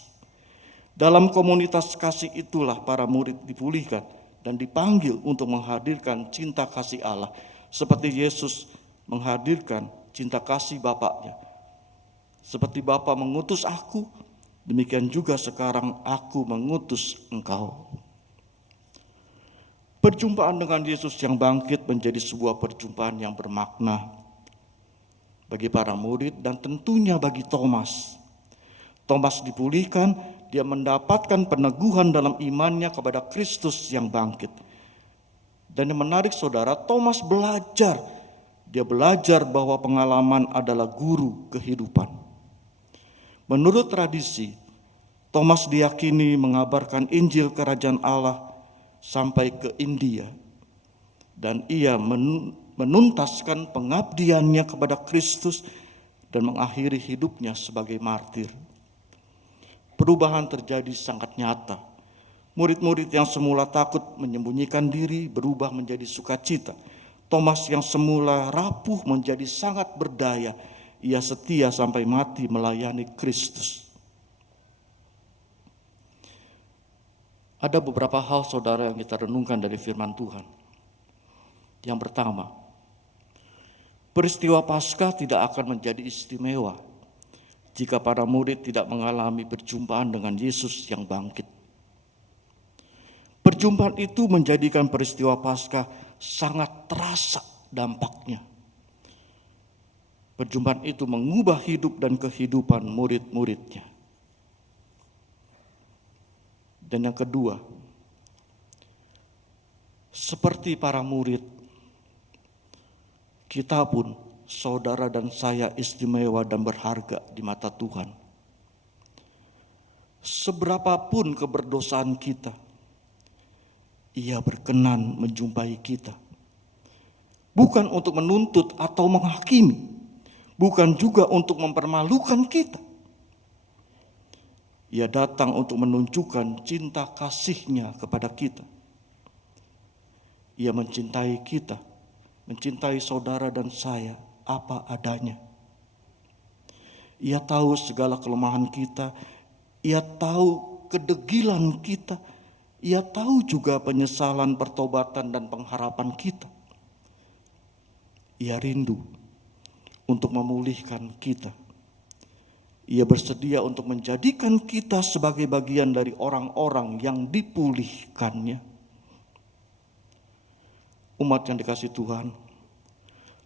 Dalam komunitas kasih itulah para murid dipulihkan dan dipanggil untuk menghadirkan cinta kasih Allah. Seperti Yesus menghadirkan cinta kasih Bapaknya. Seperti Bapa mengutus aku, demikian juga sekarang aku mengutus engkau. Perjumpaan dengan Yesus yang bangkit menjadi sebuah perjumpaan yang bermakna bagi para murid dan tentunya bagi Thomas. Thomas dipulihkan, dia mendapatkan peneguhan dalam imannya kepada Kristus yang bangkit. Dan yang menarik saudara, Thomas belajar. Dia belajar bahwa pengalaman adalah guru kehidupan. Menurut tradisi, Thomas diyakini mengabarkan Injil Kerajaan Allah sampai ke India. Dan ia menuntaskan pengabdiannya kepada Kristus dan mengakhiri hidupnya sebagai martir. Perubahan terjadi sangat nyata. Murid-murid yang semula takut menyembunyikan diri berubah menjadi sukacita. Thomas yang semula rapuh menjadi sangat berdaya. Ia setia sampai mati melayani Kristus. Ada beberapa hal saudara yang kita renungkan dari firman Tuhan. Yang pertama, peristiwa Paskah tidak akan menjadi istimewa jika para murid tidak mengalami perjumpaan dengan Yesus yang bangkit. Perjumpaan itu menjadikan peristiwa Paskah sangat terasa dampaknya. Perjumpaan itu mengubah hidup dan kehidupan murid-muridnya. Dan yang kedua, seperti para murid, kita pun, saudara dan saya istimewa dan berharga di mata Tuhan. Seberapapun keberdosaan kita, Ia berkenan menjumpai kita. Bukan untuk menuntut atau menghakimi, bukan juga untuk mempermalukan kita. Ia datang untuk menunjukkan cinta kasih-Nya kepada kita. Ia mencintai kita, mencintai saudara dan saya apa adanya. Ia tahu segala kelemahan kita, Ia tahu kedegilan kita, Ia tahu juga penyesalan, pertobatan, dan pengharapan kita. Ia rindu untuk memulihkan kita. Ia bersedia untuk menjadikan kita sebagai bagian dari orang-orang yang dipulihkannya. Umat yang dikasihi Tuhan,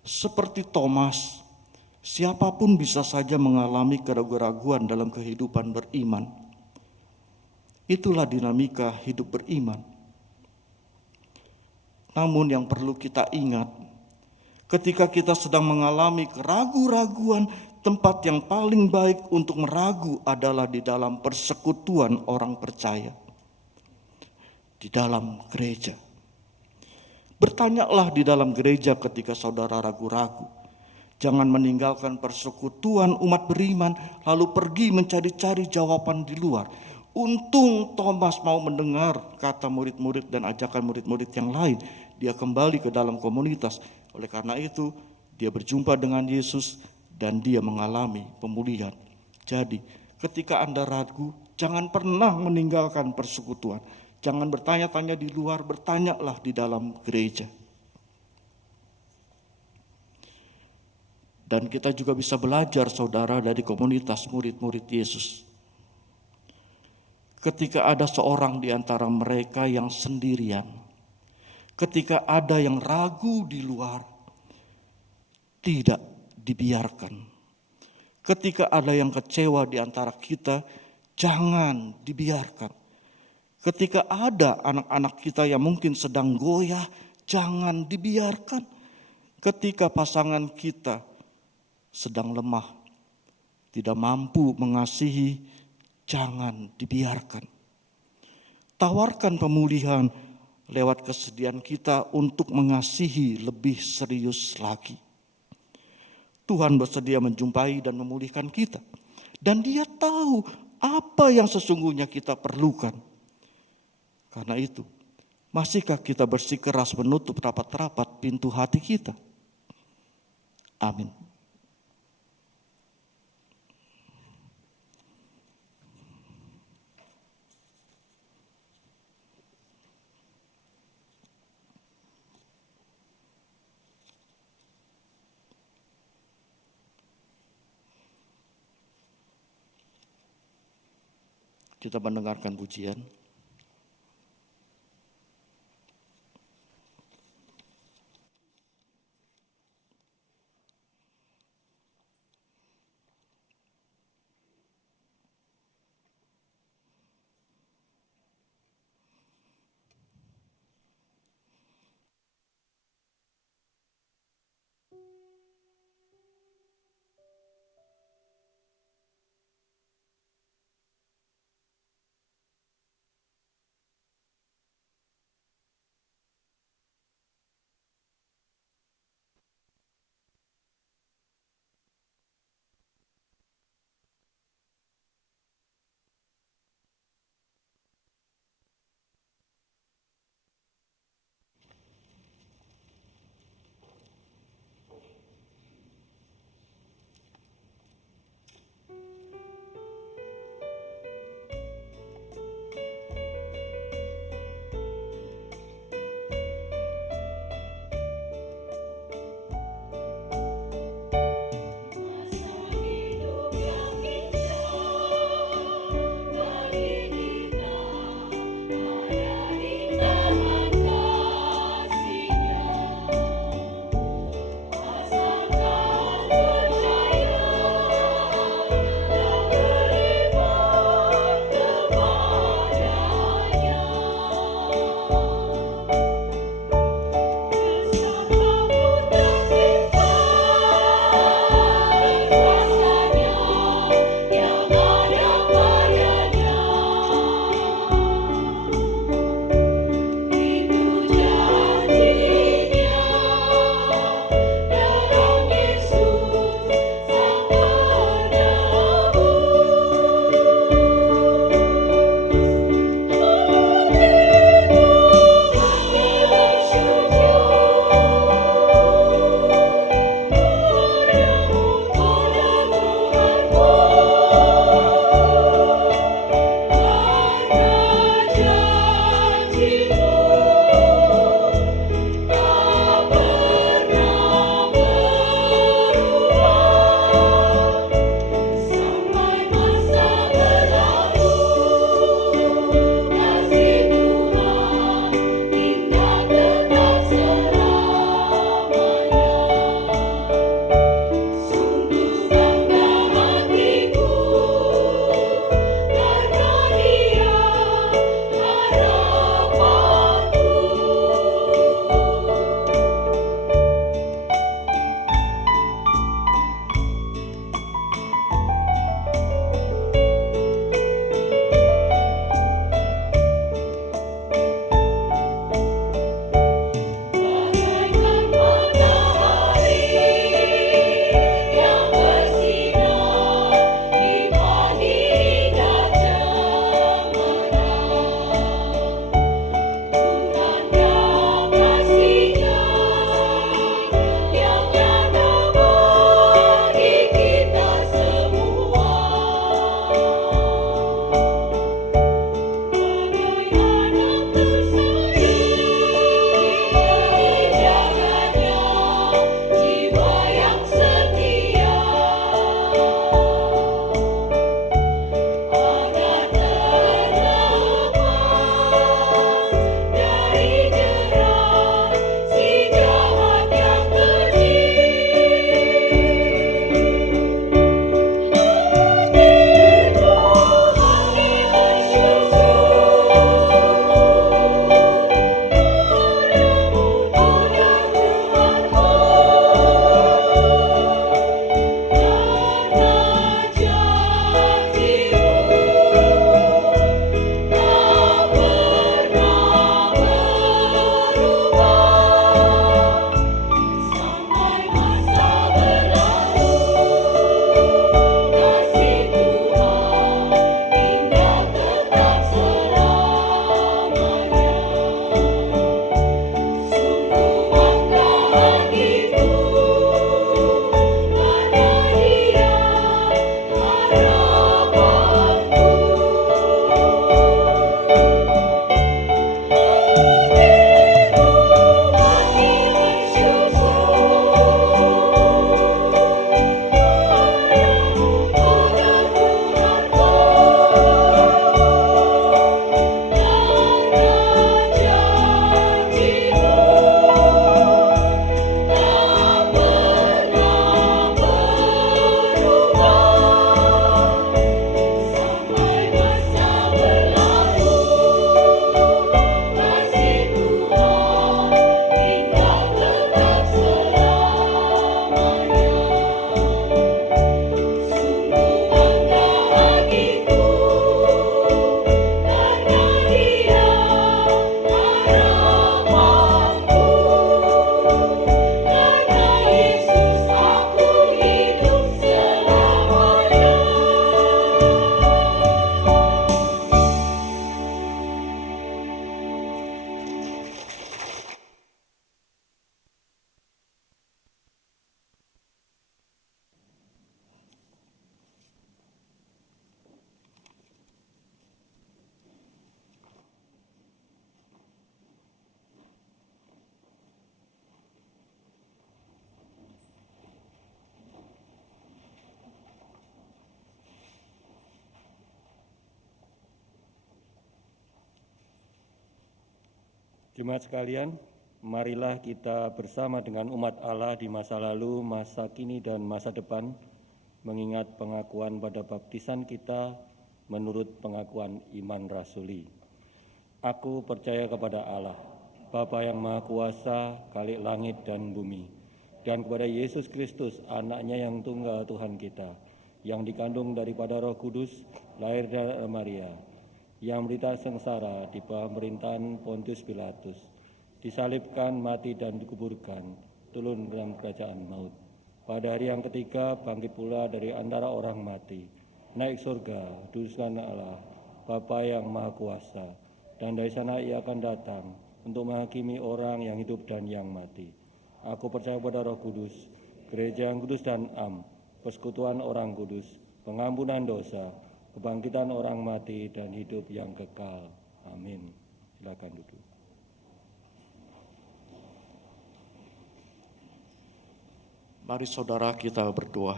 seperti Thomas, siapapun bisa saja mengalami keraguan-keraguan dalam kehidupan beriman. Itulah dinamika hidup beriman. Namun yang perlu kita ingat, ketika kita sedang mengalami keraguan-keraguan, tempat yang paling baik untuk meragu adalah di dalam persekutuan orang percaya, di dalam gereja. Bertanyalah di dalam gereja ketika saudara ragu-ragu. Jangan meninggalkan persekutuan umat beriman lalu pergi mencari-cari jawaban di luar. Untung Thomas mau mendengar kata murid-murid dan ajakan murid-murid yang lain. Dia kembali ke dalam komunitas. Oleh karena itu, dia berjumpa dengan Yesus dan dia mengalami pemulihan. Jadi, ketika Anda ragu, jangan pernah meninggalkan persekutuan. Jangan bertanya-tanya di luar, bertanyalah di dalam gereja. Dan kita juga bisa belajar, saudara, dari komunitas murid-murid Yesus. Ketika ada seorang di antara mereka yang sendirian, ketika ada yang ragu di luar, tidak dibiarkan. Ketika ada yang kecewa di antara kita, jangan dibiarkan. Ketika ada anak-anak kita yang mungkin sedang goyah, jangan dibiarkan. Ketika pasangan kita sedang lemah, tidak mampu mengasihi, jangan dibiarkan. Tawarkan pemulihan lewat kesediaan kita untuk mengasihi lebih serius lagi. Tuhan bersedia menjumpai dan memulihkan kita. Dan Dia tahu apa yang sesungguhnya kita perlukan. Karena itu, masihkah kita bersikeras menutup rapat-rapat pintu hati kita? Amin. Kita mendengarkan pujian. Jemaat sekalian, marilah kita bersama dengan umat Allah di masa lalu, masa kini, dan masa depan mengingat pengakuan pada baptisan kita menurut pengakuan iman rasuli. Aku percaya kepada Allah, Bapa yang Maha Kuasa, Khalik langit dan bumi, dan kepada Yesus Kristus, anaknya yang tunggal Tuhan kita, yang dikandung daripada Roh Kudus, lahir dari Maria, yang menderita sengsara di bawah pemerintahan Pontius Pilatus, disalibkan, mati dan dikuburkan, turun dalam kerajaan maut. Pada hari yang ketiga bangkit pula dari antara orang mati, naik surga, duduk kanan Allah, Bapa yang Maha Kuasa, dan dari sana ia akan datang untuk menghakimi orang yang hidup dan yang mati. Aku percaya pada Roh Kudus, gereja yang kudus dan am, persekutuan orang kudus, pengampunan dosa, kebangkitan orang mati dan hidup yang kekal. Amin. Silakan duduk. Mari saudara kita berdoa.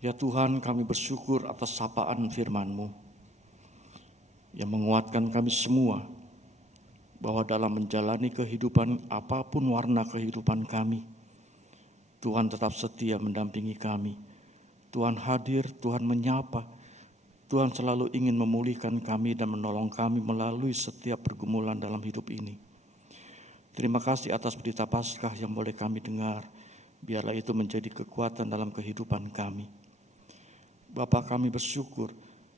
Ya Tuhan, kami bersyukur atas sapaan firman-Mu yang menguatkan kami semua bahwa dalam menjalani kehidupan apapun warna kehidupan kami, Tuhan tetap setia mendampingi kami. Tuhan hadir, Tuhan menyapa, Tuhan selalu ingin memulihkan kami dan menolong kami melalui setiap pergumulan dalam hidup ini. Terima kasih atas berita Paskah yang boleh kami dengar. Biarlah itu menjadi kekuatan dalam kehidupan kami. Bapa, kami bersyukur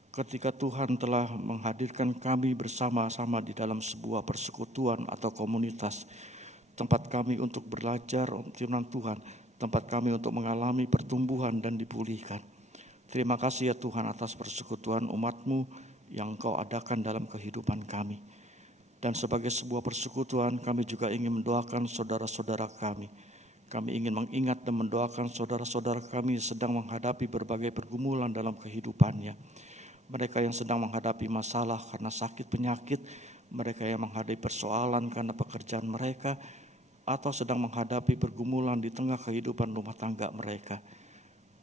ketika Tuhan telah menghadirkan kami bersama-sama di dalam sebuah persekutuan atau komunitas. Tempat kami untuk belajar firman Tuhan, tempat kami untuk mengalami pertumbuhan dan dipulihkan. Terima kasih ya Tuhan atas persekutuan umat-Mu yang Engkau adakan dalam kehidupan kami. Dan sebagai sebuah persekutuan, kami juga ingin mendoakan saudara-saudara kami. Kami ingin mengingat dan mendoakan saudara-saudara kami yang sedang menghadapi berbagai pergumulan dalam kehidupannya. Mereka yang sedang menghadapi masalah karena sakit penyakit, mereka yang menghadapi persoalan karena pekerjaan mereka, atau sedang menghadapi pergumulan di tengah kehidupan rumah tangga mereka.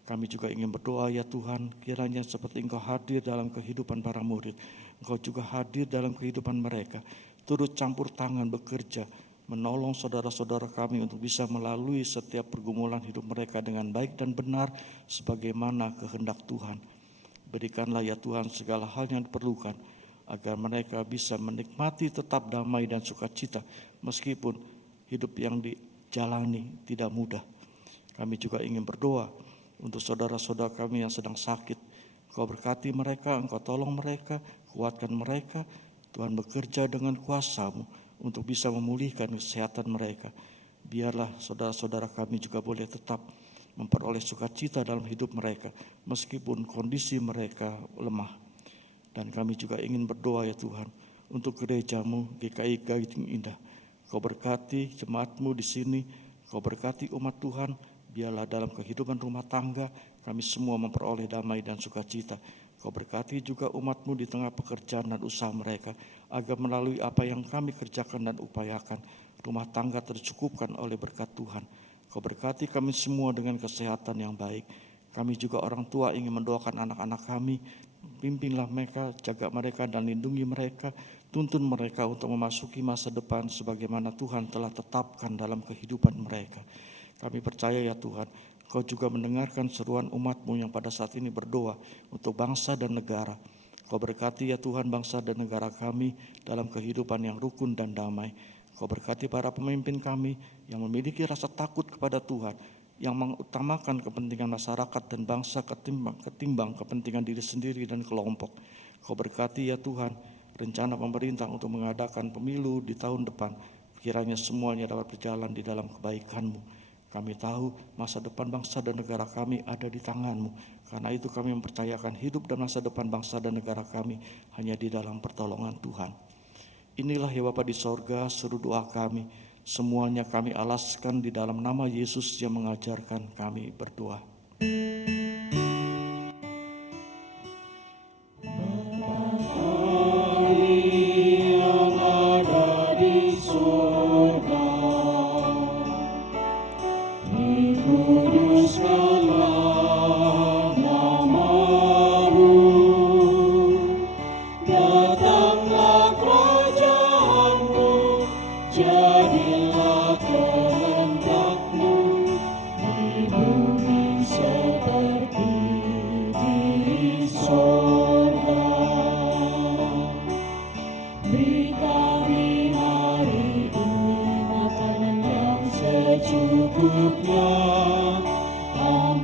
Kami juga ingin berdoa ya Tuhan, kiranya seperti Engkau hadir dalam kehidupan para murid, Engkau juga hadir dalam kehidupan mereka, turut campur tangan bekerja, menolong saudara-saudara kami untuk bisa melalui setiap pergumulan hidup mereka dengan baik dan benar sebagaimana kehendak Tuhan. Berikanlah ya Tuhan segala hal yang diperlukan agar mereka bisa menikmati tetap damai dan sukacita meskipun hidup yang dijalani tidak mudah. Kami juga ingin berdoa untuk saudara-saudara kami yang sedang sakit. Engkau berkati mereka, Engkau tolong mereka, kuatkan mereka. Tuhan bekerja dengan kuasa-Mu untuk bisa memulihkan kesehatan mereka. Biarlah saudara-saudara kami juga boleh tetap memperoleh sukacita dalam hidup mereka, meskipun kondisi mereka lemah. Dan kami juga ingin berdoa ya Tuhan, untuk gereja-Mu, GKI Gading Indah. Kau berkati jemaat-Mu di sini, Kau berkati umat Tuhan. Biarlah dalam kehidupan rumah tangga kami semua memperoleh damai dan sukacita. Kau berkati juga umat-Mu di tengah pekerjaan dan usaha mereka, agar melalui apa yang kami kerjakan dan upayakan, rumah tangga tercukupkan oleh berkat Tuhan. Kau berkati kami semua dengan kesehatan yang baik. Kami juga orang tua ingin mendoakan anak-anak kami. Pimpinlah mereka, jaga mereka dan lindungi mereka. Tuntun mereka untuk memasuki masa depan sebagaimana Tuhan telah tetapkan dalam kehidupan mereka. Kami percaya ya Tuhan, Kau juga mendengarkan seruan umat-Mu yang pada saat ini berdoa untuk bangsa dan negara. Kau berkati ya Tuhan bangsa dan negara kami dalam kehidupan yang rukun dan damai. Kau berkati para pemimpin kami yang memiliki rasa takut kepada Tuhan, yang mengutamakan kepentingan masyarakat dan bangsa ketimbang kepentingan diri sendiri dan kelompok. Kau berkati ya Tuhan rencana pemerintah untuk mengadakan pemilu di tahun depan. Kiranya semuanya dapat berjalan di dalam kebaikan-Mu. Kami tahu masa depan bangsa dan negara kami ada di tangan-Mu. Karena itu kami mempercayakan hidup dan masa depan bangsa dan negara kami hanya di dalam pertolongan Tuhan. Inilah ya Bapa di sorga, seru doa kami. Semuanya kami alaskan di dalam nama Yesus yang mengajarkan kami berdoa. Kuduskanlah nama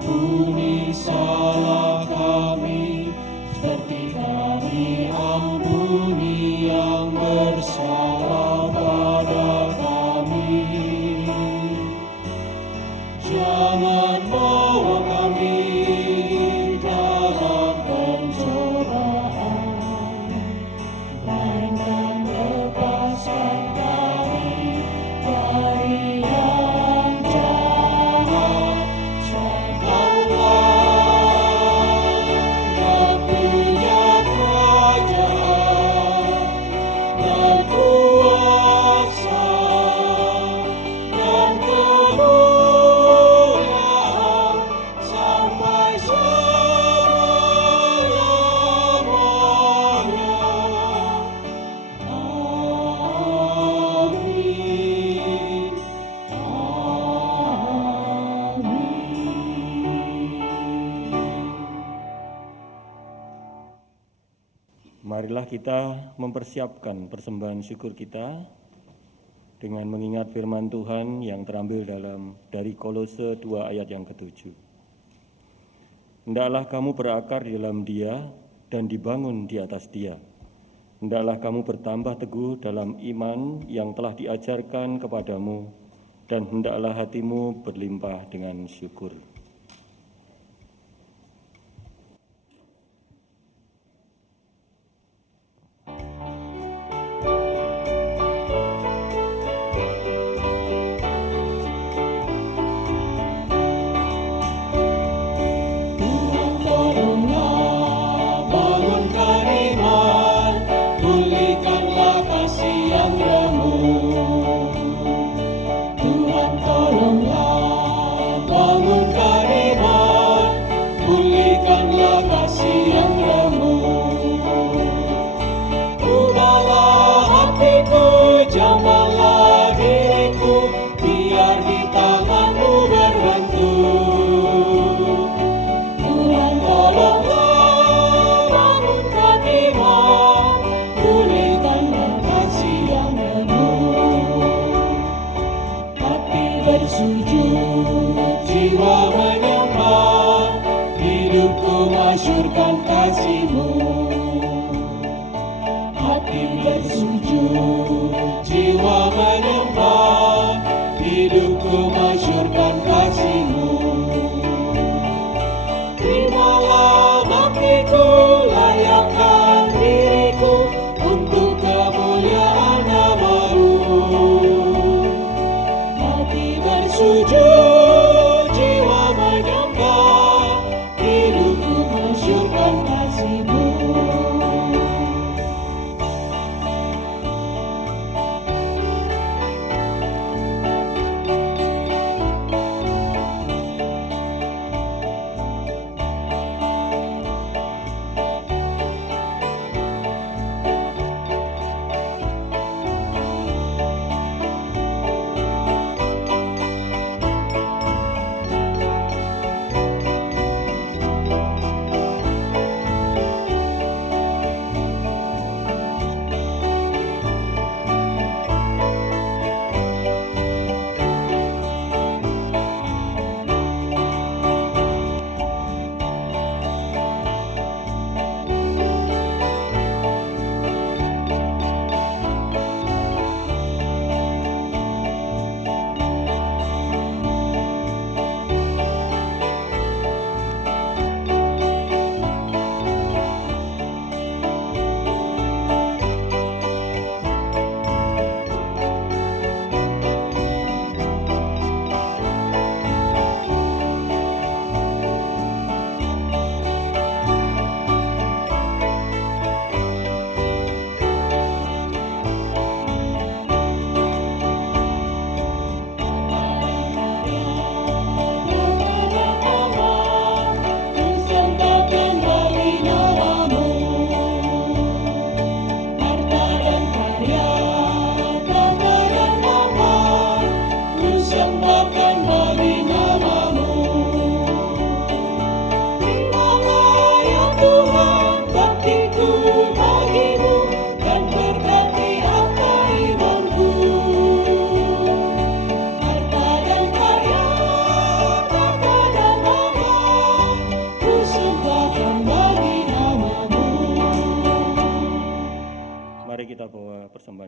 Ampuni salah kami, seperti kami ampuni yang bersalah pada kami. Jangan bawa kami dalam pencobaan, melainkan lepaskan kami dari yang jahat. Sebab Allah yang punya kerajaan dan kuasa dan kemuliaan sampai selama-lamanya. Amin. Marilah kita mempersiapkan persembahan syukur kita dengan mengingat firman Tuhan yang terambil dari Kolose 2 ayat yang ke-7. Hendaklah kamu berakar di dalam Dia dan dibangun di atas Dia. Hendaklah kamu bertambah teguh dalam iman yang telah diajarkan kepadamu, dan hendaklah hatimu berlimpah dengan syukur. Tuhan tolonglah bangunkan iman, pulihkanlah kasih yang remuk. Tuhan tolonglah bangunkan iman, pulihkanlah kasih yang remuk. Ubahlah hatiku, jamahlah diriku, biar di tanganmu berbentuk. Tuhan tolonglah bangunkan iman, pulihkanlah kasih yang remuk. Hati bersujud, jiwa menyembah, hidupku masyurkan kasih-Mu. Hati bersujud, jiwa menyembah, hidupku masyurkan kasih-Mu. Terimalah baktiku, layakkan diriku untuk kemuliaan nama-Mu. Hati bersujud, jiwa menyembah, hidupku masyurkan kasih-Mu.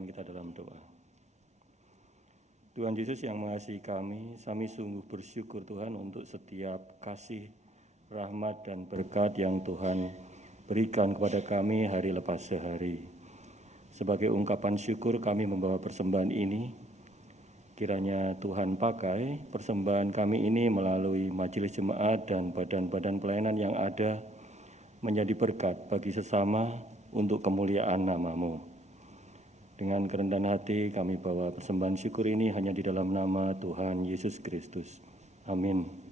satukan kita dalam doa. Tuhan Yesus yang mengasihi kami sungguh bersyukur Tuhan untuk setiap kasih, rahmat, dan berkat yang Tuhan berikan kepada kami hari lepas sehari. Sebagai ungkapan syukur kami membawa persembahan ini. Kiranya Tuhan pakai persembahan kami ini melalui majelis jemaat dan badan-badan pelayanan yang ada menjadi berkat bagi sesama untuk kemuliaan nama-Mu. Dengan kerendahan hati kami bawa persembahan syukur ini hanya di dalam nama Tuhan Yesus Kristus. Amin.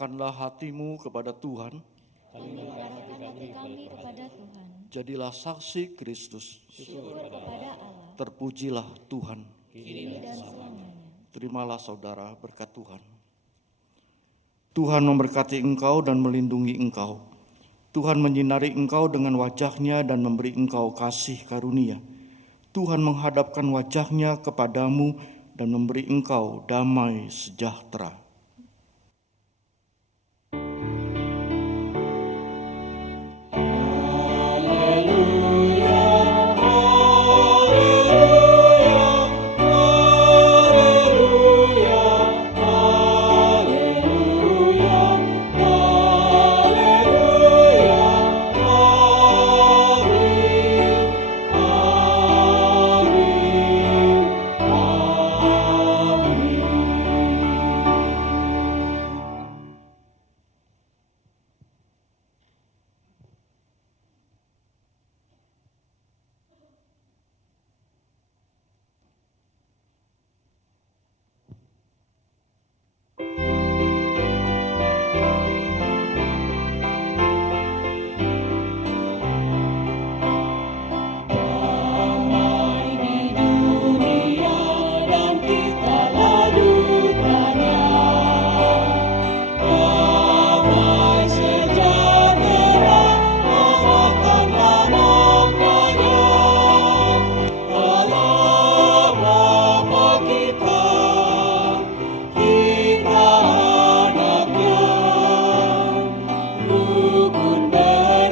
Arahkanlah hatimu kepada Tuhan. Arahkan hati kami kepada Tuhan. Jadilah saksi Kristus. Syukur kepada Allah, Terpujilah Tuhan. kini dan selamanya. Terimalah saudara berkat Tuhan. Tuhan memberkati engkau dan melindungi engkau. Tuhan menyinari engkau dengan wajah-Nya dan memberi engkau kasih karunia. Tuhan menghadapkan wajah-Nya kepadamu dan memberi engkau damai sejahtera.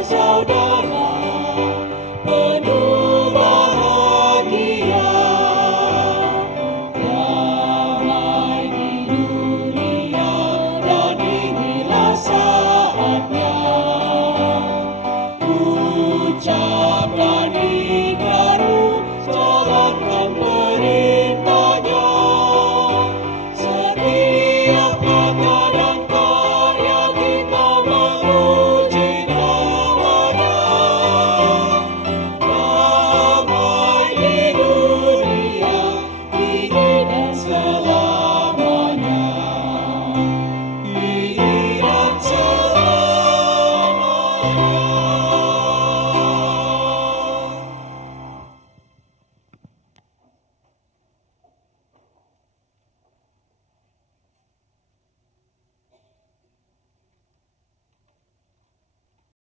selamanya.